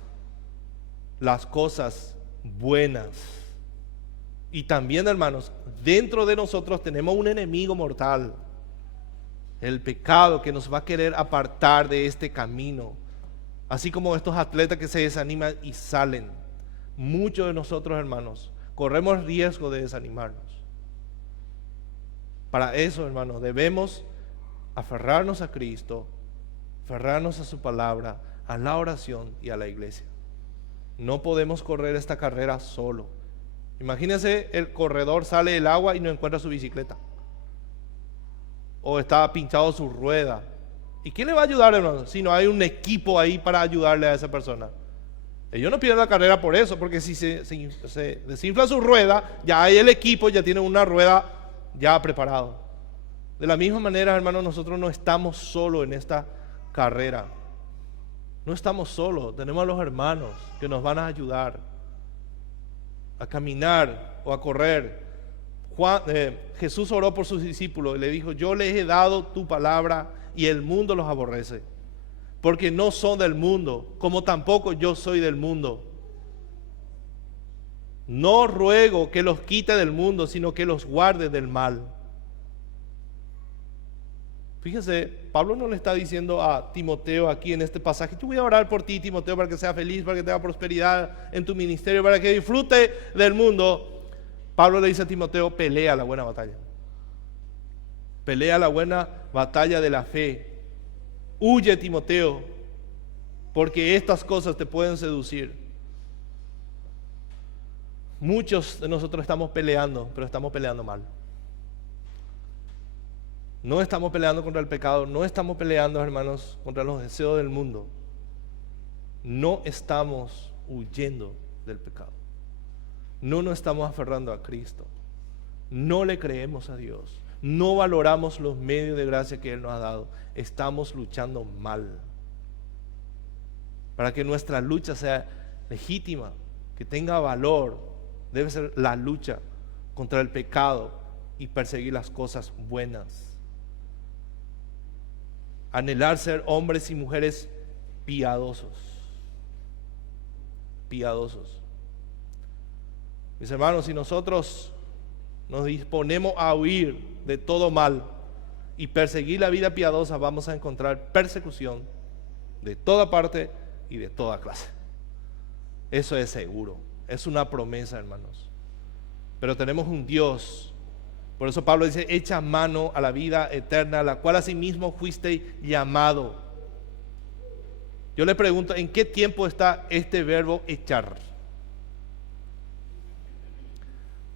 las cosas buenas. Y también, hermanos, dentro de nosotros tenemos un enemigo mortal, el pecado, que nos va a querer apartar de este camino. Así como estos atletas que se desaniman y salen, muchos de nosotros, hermanos, corremos riesgo de desanimarnos. Para eso, hermanos, debemos aferrarnos a Cristo, aferrarnos a su palabra, a la oración y a la iglesia. No podemos correr esta carrera solo. Imagínense, el corredor sale del agua y no encuentra su bicicleta, o está pinchado su rueda. ¿Y quién le va a ayudar, hermano? Si no hay un equipo ahí para ayudarle a esa persona. Ellos no pierden la carrera por eso, porque si se desinfla su rueda, ya hay el equipo, ya tiene una rueda ya preparado. De la misma manera, hermano, nosotros no estamos solos en esta carrera. No estamos solos, tenemos a los hermanos que nos van a ayudar a caminar o a correr. Jesús oró por sus discípulos y le dijo: yo les he dado tu palabra y el mundo los aborrece, porque no son del mundo, como tampoco yo soy del mundo. No ruego que los quite del mundo, sino que los guarde del mal. Fíjense, Pablo no le está diciendo a Timoteo aquí en este pasaje: yo voy a orar por ti, Timoteo, para que sea feliz, para que tenga prosperidad en tu ministerio, para que disfrute del mundo. Pablo le dice a Timoteo: pelea la buena batalla. Pelea la buena batalla de la fe. Huye, Timoteo, porque estas cosas te pueden seducir. Muchos de nosotros estamos peleando, pero estamos peleando mal. No estamos peleando contra el pecado, no estamos peleando, hermanos, contra los deseos del mundo. No estamos huyendo del pecado. No nos estamos aferrando a Cristo. No le creemos a Dios. No valoramos los medios de gracia que Él nos ha dado. Estamos luchando mal. Para que nuestra lucha sea legítima, que tenga valor, debe ser la lucha contra el pecado y perseguir las cosas buenas. Anhelar ser hombres y mujeres piadosos. Piadosos. Mis hermanos, si nosotros nos disponemos a huir de todo mal y perseguir la vida piadosa, vamos a encontrar persecución de toda parte y de toda clase. Eso es seguro, es una promesa, hermanos. Pero tenemos un Dios. Por eso Pablo dice, echa mano a la vida eterna, a la cual asimismo fuiste llamado. Yo le pregunto, ¿en qué tiempo está este verbo echar?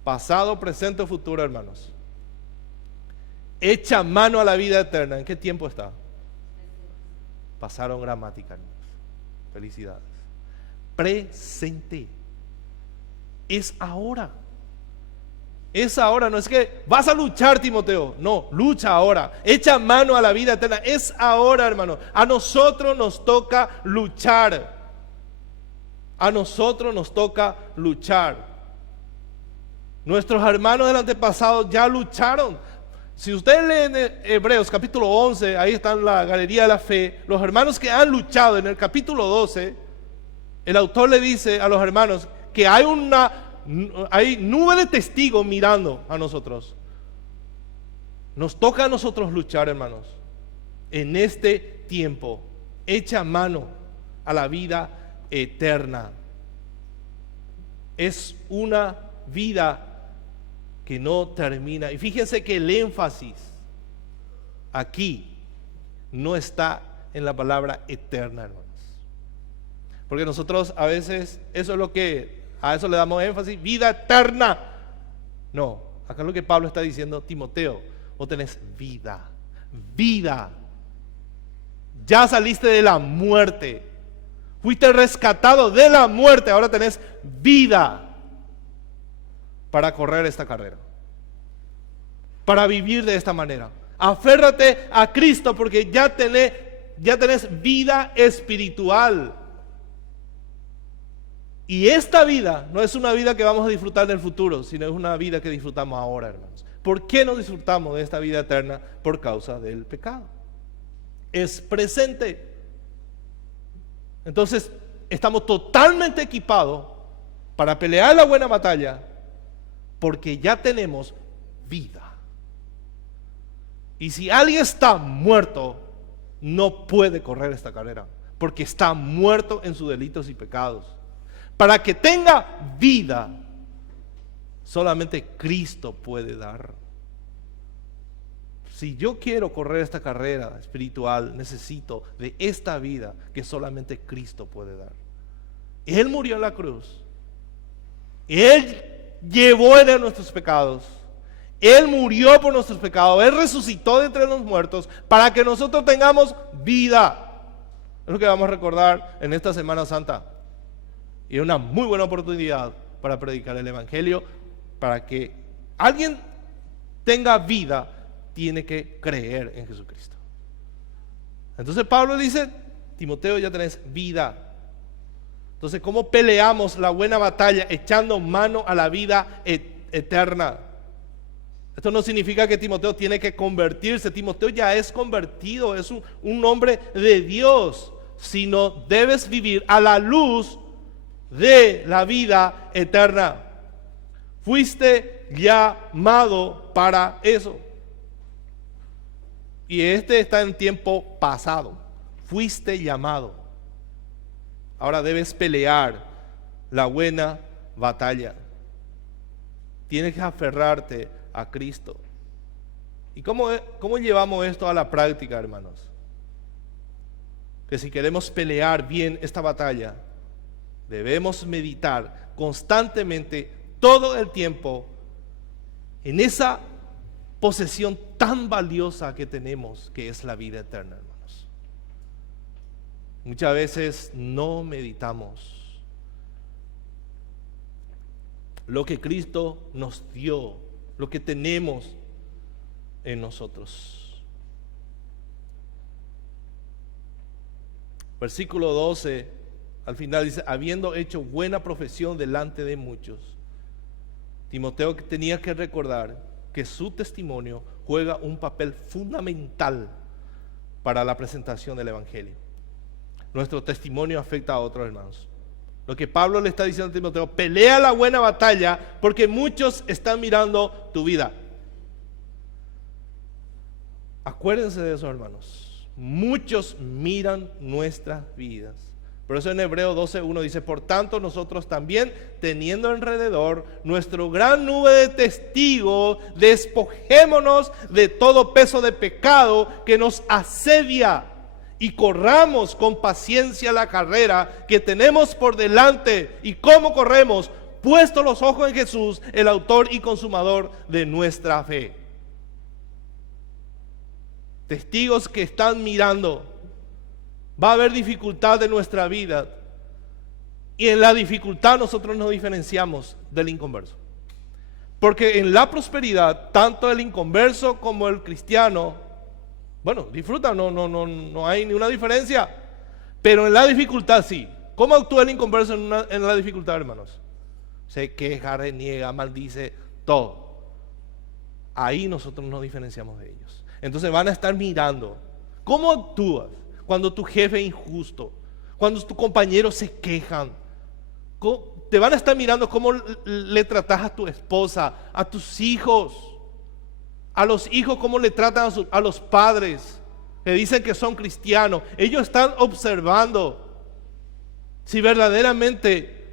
Pasado, presente o futuro, hermanos. Echa mano a la vida eterna. ¿En qué tiempo está? Pasaron gramática, hermanos. Felicidades. Presente. Es ahora. Es ahora. No es que vas a luchar, Timoteo. No, lucha ahora. Echa mano a la vida eterna. Es ahora, hermano. A nosotros nos toca luchar. A nosotros nos toca luchar. Nuestros hermanos del antepasado ya lucharon. Si ustedes leen Hebreos capítulo 11, ahí está en la galería de la fe, los hermanos que han luchado. En el capítulo 12, el autor le dice a los hermanos que hay nube de testigos mirando a nosotros. Nos toca a nosotros luchar, hermanos, en este tiempo. Echa mano a la vida eterna. Es una vida que no termina. Y fíjense que el énfasis aquí no está en la palabra eterna, hermanos. Porque nosotros a veces eso es lo que a eso le damos énfasis, vida eterna. No, acá lo que Pablo está diciendo, Timoteo, vos tenés vida, vida. Ya saliste de la muerte, fuiste rescatado de la muerte, ahora tenés vida para correr esta carrera, para vivir de esta manera. Aférrate a Cristo porque ya tenés vida espiritual. Y esta vida no es una vida que vamos a disfrutar en el futuro, sino es una vida que disfrutamos ahora, hermanos. ¿Por qué no disfrutamos de esta vida eterna? Por causa del pecado. Es presente. Entonces, estamos totalmente equipados para pelear la buena batalla, porque ya tenemos vida. Y si alguien está muerto, no puede correr esta carrera, porque está muerto en sus delitos y pecados. Para que tenga vida, solamente Cristo puede dar. Si yo quiero correr esta carrera espiritual, necesito de esta vida que solamente Cristo puede dar. Él murió en la cruz. Él llevó en él nuestros pecados. Él murió por nuestros pecados. Él resucitó de entre los muertos para que nosotros tengamos vida. Es lo que vamos a recordar en esta Semana Santa. Y es una muy buena oportunidad para predicar el Evangelio. Para que alguien tenga vida, tiene que creer en Jesucristo. Entonces Pablo dice, Timoteo, ya tenés vida. Entonces, ¿cómo peleamos la buena batalla? Echando mano a la vida eterna. Esto no significa que Timoteo tiene que convertirse. Timoteo ya es convertido, es un hombre de Dios. Sino debes vivir a la luz de la vida eterna. Fuiste llamado para eso. Y este está en tiempo pasado. Fuiste llamado. Ahora debes pelear la buena batalla. Tienes que aferrarte a Cristo. ¿Y cómo llevamos esto a la práctica, hermanos? Que si queremos pelear bien esta batalla, debemos meditar constantemente todo el tiempo en esa posesión tan valiosa que tenemos, que es la vida eterna, hermanos. Muchas veces no meditamos lo que Cristo nos dio, lo que tenemos en nosotros. Versículo 12, al final dice, habiendo hecho buena profesión delante de muchos, Timoteo tenía que recordar que su testimonio juega un papel fundamental para la presentación del Evangelio. nuestro testimonio afecta a otros hermanos. Lo que Pablo le está diciendo a Timoteo: pelea la buena batalla, porque muchos están mirando tu vida. Acuérdense de eso, hermanos. Muchos miran nuestras vidas. Por eso en Hebreos 12:1 dice: por tanto nosotros también, teniendo alrededor nuestro gran nube de testigos, despojémonos de todo peso de pecado que nos asedia y corramos con paciencia la carrera que tenemos por delante. ¿Y cómo corremos? Puesto los ojos en Jesús, el autor y consumador de nuestra fe. Testigos que están mirando. Va a haber dificultad en nuestra vida, y en la dificultad nosotros nos diferenciamos del inconverso, porque en la prosperidad tanto el inconverso como el cristiano, bueno, disfrutan, no hay ninguna diferencia, pero en la dificultad sí. ¿Cómo actúa el inconverso en la dificultad, hermanos? Se queja, reniega, maldice, todo. Ahí nosotros nos diferenciamos de ellos. Entonces van a estar mirando cómo actúas cuando tu jefe es injusto, cuando tus compañeros se quejan. Te van a estar mirando cómo le tratas a tu esposa, a tus hijos, a los hijos, cómo le tratan a los padres que dicen que son cristianos. Ellos están observando si verdaderamente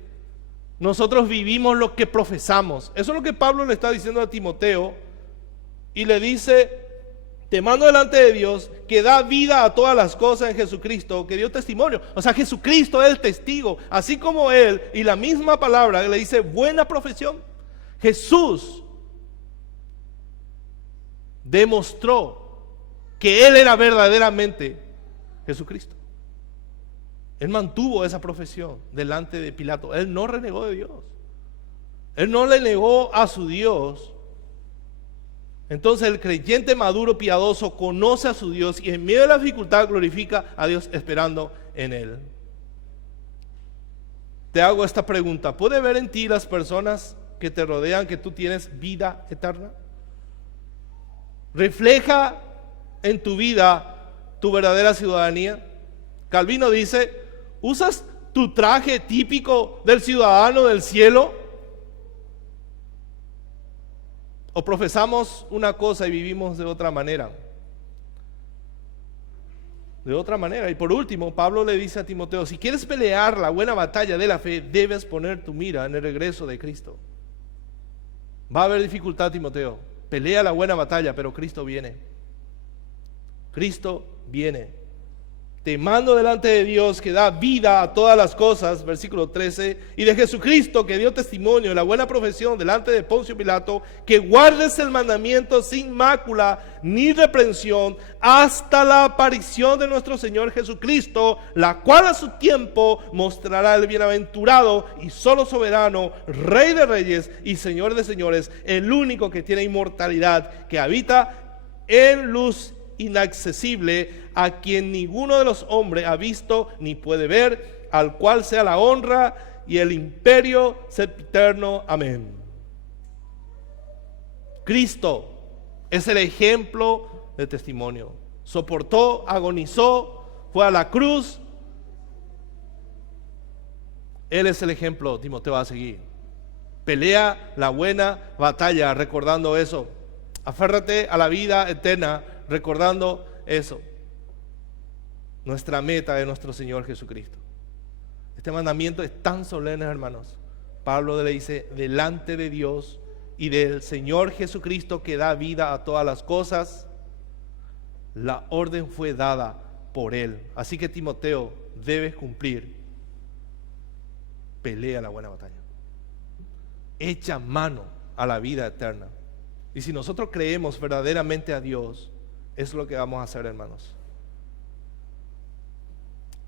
nosotros vivimos lo que profesamos. Eso es lo que Pablo le está diciendo a Timoteo, y le dice: te mando delante de Dios, que da vida a todas las cosas en Jesucristo, que dio testimonio. O sea, Jesucristo es el testigo, así como Él, y la misma palabra le dice buena profesión. Jesús demostró que Él era verdaderamente Jesucristo. Él mantuvo esa profesión delante de Pilato. Él no renegó de Dios. Él no le negó a su Dios. Entonces el creyente maduro, piadoso, conoce a su Dios y en medio de la dificultad glorifica a Dios esperando en Él. Te hago esta pregunta: ¿puede ver en ti las personas que te rodean que tú tienes vida eterna? ¿Refleja en tu vida tu verdadera ciudadanía? Calvino dice: ¿usas tu traje típico del ciudadano del cielo? ¿O profesamos una cosa y vivimos de otra manera? De otra manera. Y por último, Pablo le dice a Timoteo: si quieres pelear la buena batalla de la fe, debes poner tu mira en el regreso de Cristo. Va a haber dificultad, Timoteo. Pelea la buena batalla, pero Cristo viene. Cristo viene. Te mando delante de Dios, que da vida a todas las cosas, versículo 13, y de Jesucristo, que dio testimonio de la buena profesión delante de Poncio Pilato, que guardes el mandamiento sin mácula ni reprensión hasta la aparición de nuestro Señor Jesucristo, la cual a su tiempo mostrará el bienaventurado y solo soberano, Rey de reyes y Señor de señores, el único que tiene inmortalidad, que habita en luz inaccesible, a quien ninguno de los hombres ha visto ni puede ver, al cual sea la honra y el imperio sempiterno. Amén. Cristo es el ejemplo de testimonio. Soportó, agonizó, fue a la cruz. Él es el ejemplo, Timoteo, a seguir. Pelea la buena batalla recordando eso. Aférrate a la vida eterna recordando eso. Nuestra meta es nuestro Señor Jesucristo. Este mandamiento es tan solemne, hermanos. Pablo le dice: delante de Dios y del Señor Jesucristo, que da vida a todas las cosas, la orden fue dada por Él. Así que Timoteo, debes cumplir. Pelea la buena batalla. Echa mano a la vida eterna. Y si nosotros creemos verdaderamente a Dios, es lo que vamos a hacer, hermanos.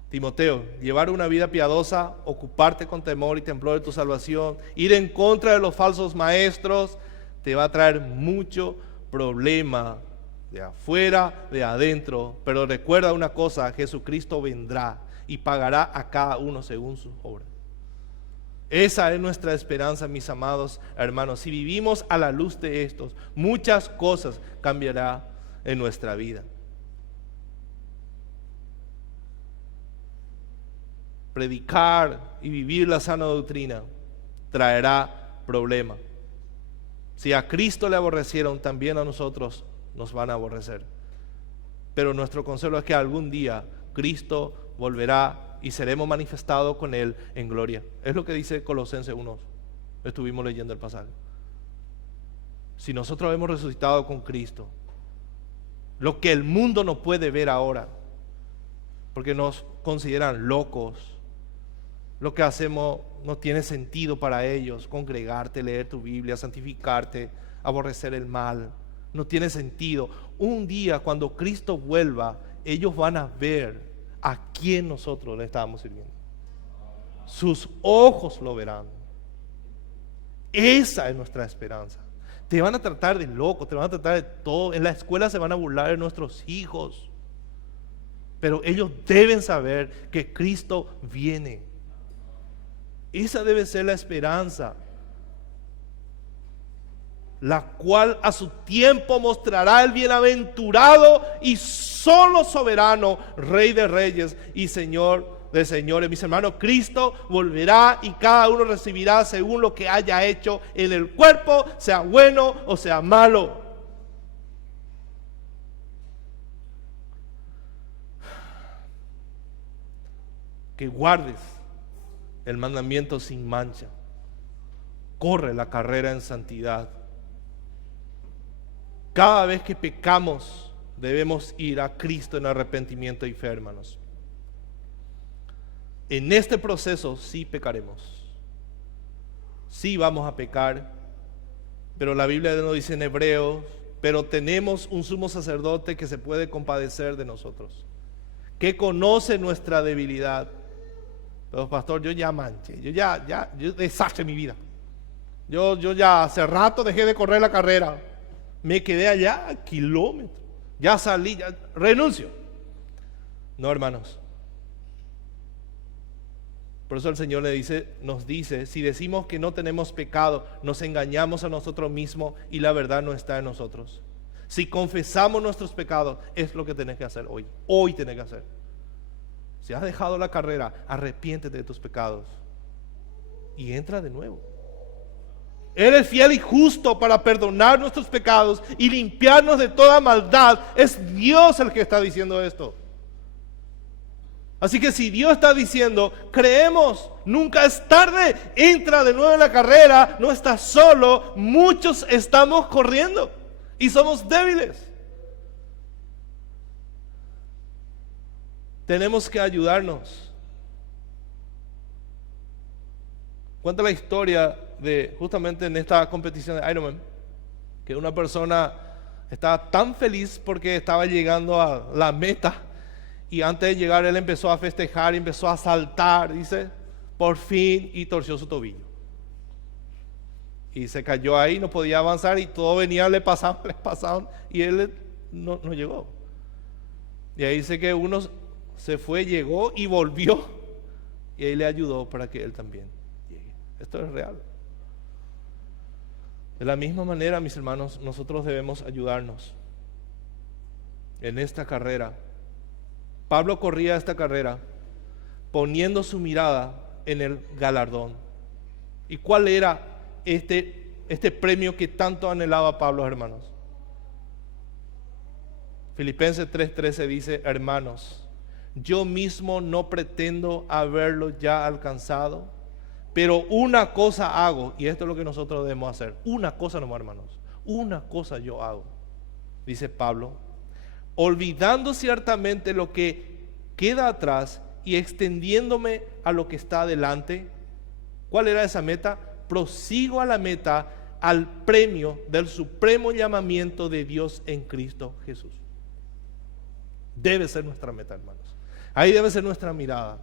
Timoteo, llevar una vida piadosa, ocuparte con temor y temblor de tu salvación, ir en contra de los falsos maestros, te va a traer mucho problema de afuera, de adentro. Pero recuerda una cosa: Jesucristo vendrá y pagará a cada uno según sus obras. Esa es nuestra esperanza, mis amados hermanos. Si vivimos a la luz de estos, muchas cosas cambiarán en nuestra vida. predicar y vivir la sana doctrina traerá problema. Si a Cristo le aborrecieron, también a nosotros nos van a aborrecer. Pero nuestro consuelo es que algún día Cristo volverá y seremos manifestados con Él en gloria. Es lo que dice Colosenses 1. Estuvimos leyendo el pasaje. Si nosotros hemos resucitado con Cristo, lo que el mundo no puede ver ahora, porque nos consideran locos, lo que hacemos no tiene sentido para ellos, congregarte, leer tu Biblia, santificarte, aborrecer el mal, no tiene sentido. Un día cuando Cristo vuelva, ellos van a ver a quién nosotros le estábamos sirviendo. Sus ojos lo verán. Esa es nuestra esperanza. Te van a tratar de loco, te van a tratar de todo. En la escuela se van a burlar de nuestros hijos. Pero ellos deben saber que Cristo viene. Esa debe ser la esperanza, la cual a su tiempo mostrará el bienaventurado y solo soberano, Rey de reyes y Señor de señores. Mis hermanos, Cristo volverá y cada uno recibirá según lo que haya hecho en el cuerpo, sea bueno o sea malo. Que guardes el mandamiento sin mancha. Corre la carrera en santidad. Cada vez que pecamos debemos ir a Cristo en arrepentimiento y fe, hermanos. En este proceso sí pecaremos. Sí vamos a pecar, pero la Biblia nos dice en Hebreos, pero tenemos un sumo sacerdote que se puede compadecer de nosotros, que conoce nuestra debilidad. Pero pastor, yo ya manché, yo desastre mi vida. Yo ya hace rato dejé de correr la carrera. Me quedé allá a kilómetros. Ya salí, ya renuncio. No, hermanos. Por eso el Señor nos dice, si decimos que no tenemos pecado, nos engañamos a nosotros mismos y la verdad no está en nosotros. Si confesamos nuestros pecados, es lo que tenés que hacer hoy. Hoy tenés que hacer. Si has dejado la carrera, arrepiéntete de tus pecados y entra de nuevo. Él es fiel y justo para perdonar nuestros pecados y limpiarnos de toda maldad. Es Dios el que está diciendo esto. Así que si Dios está diciendo, creemos, nunca es tarde, entra de nuevo en la carrera, no estás solo, muchos estamos corriendo y somos débiles. Tenemos que ayudarnos. Cuenta la historia de justamente en esta competición de Ironman, que una persona estaba tan feliz porque estaba llegando a la meta y antes de llegar él empezó a festejar y empezó a saltar, dice, por fin, y torció su tobillo. Y se cayó ahí, no podía avanzar y todo venía, le pasaban y él no llegó. Y ahí dice que uno se fue, llegó y volvió y ahí le ayudó para que él también llegue. Esto es real. De la misma manera, mis hermanos, nosotros debemos ayudarnos en esta carrera. Pablo corría esta carrera poniendo su mirada en el galardón. ¿Y cuál era este premio que tanto anhelaba Pablo, hermanos? Filipenses 3:13 dice, hermanos, yo mismo no pretendo haberlo ya alcanzado, pero una cosa hago, y esto es lo que nosotros debemos hacer. Una cosa nomás, hermanos, una cosa yo hago, dice Pablo, olvidando ciertamente lo que queda atrás y extendiéndome a lo que está adelante. ¿Cuál era esa meta? Prosigo a la meta, al premio del supremo llamamiento de Dios en Cristo Jesús. Debe ser nuestra meta, hermanos. Ahí debe ser nuestra mirada.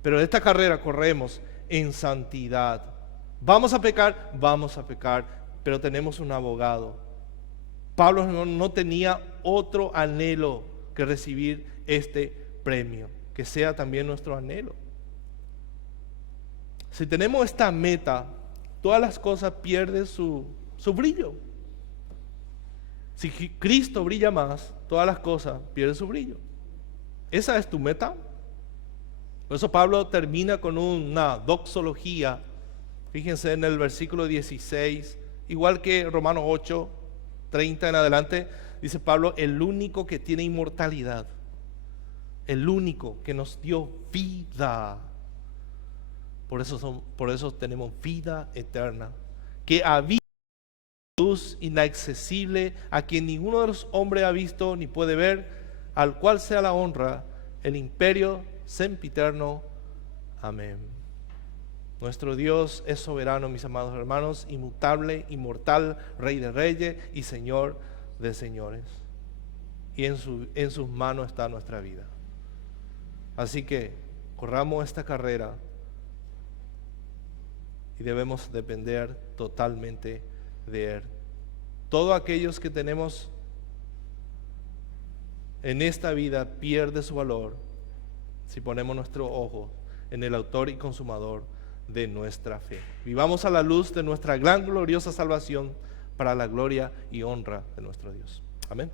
Pero esta carrera corremos en santidad. ¿Vamos a pecar? Vamos a pecar, pero tenemos un abogado. Pablo no tenía otro anhelo que recibir este premio, que sea también nuestro anhelo. Si tenemos esta meta, todas las cosas pierden su brillo. Si Cristo brilla más, todas las cosas pierden su brillo. ¿Esa es tu meta? Por eso Pablo termina con una doxología. Fíjense en el versículo 16, igual que Romanos 8, 30 en adelante, dice Pablo, el único que tiene inmortalidad, el único que nos dio vida. Por eso tenemos vida eterna, que habita luz inaccesible, a quien ninguno de los hombres ha visto ni puede ver, al cual sea la honra, el imperio sempiterno. Amén. Nuestro Dios es soberano, mis amados hermanos, inmutable, inmortal, Rey de reyes y Señor de señores. Y en sus manos está nuestra vida. Así que corramos esta carrera y debemos depender totalmente de Él. Todos aquellos que tenemos en esta vida pierde su valor si ponemos nuestro ojo en el autor y consumador de nuestra fe. Vivamos a la luz de nuestra gran gloriosa salvación para la gloria y honra de nuestro Dios. Amén.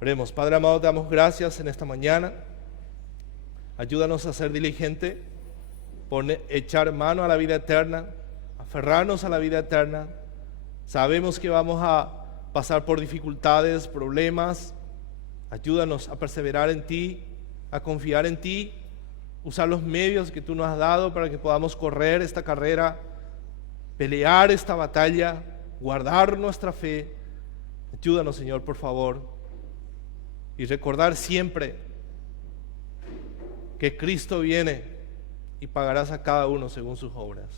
Oremos. Padre amado, te damos gracias en esta mañana. Ayúdanos a ser diligentes, echar mano a la vida eterna, aferrarnos a la vida eterna. Sabemos que vamos a pasar por dificultades, problemas. Ayúdanos a perseverar en ti, a confiar en ti, usar los medios que tú nos has dado para que podamos correr esta carrera, pelear esta batalla, guardar nuestra fe. Ayúdanos, Señor, por favor, y recordar siempre que Cristo viene y pagarás a cada uno según sus obras.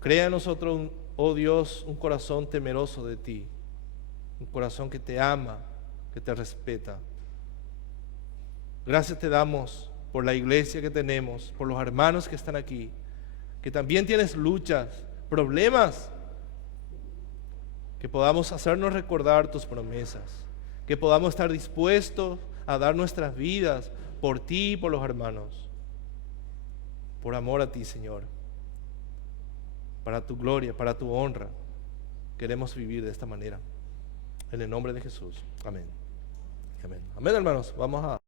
Crea en nosotros, oh Dios, un corazón temeroso de ti, un corazón que te ama, que te respeta. Gracias te damos por la iglesia que tenemos, por los hermanos que están aquí, que también tienes luchas, problemas, que podamos hacernos recordar tus promesas, que podamos estar dispuestos a dar nuestras vidas por ti y por los hermanos, por amor a ti, Señor, para tu gloria, para tu honra. Queremos vivir de esta manera. En el nombre de Jesús. Amén. Amén. Amén, hermanos. Vamos a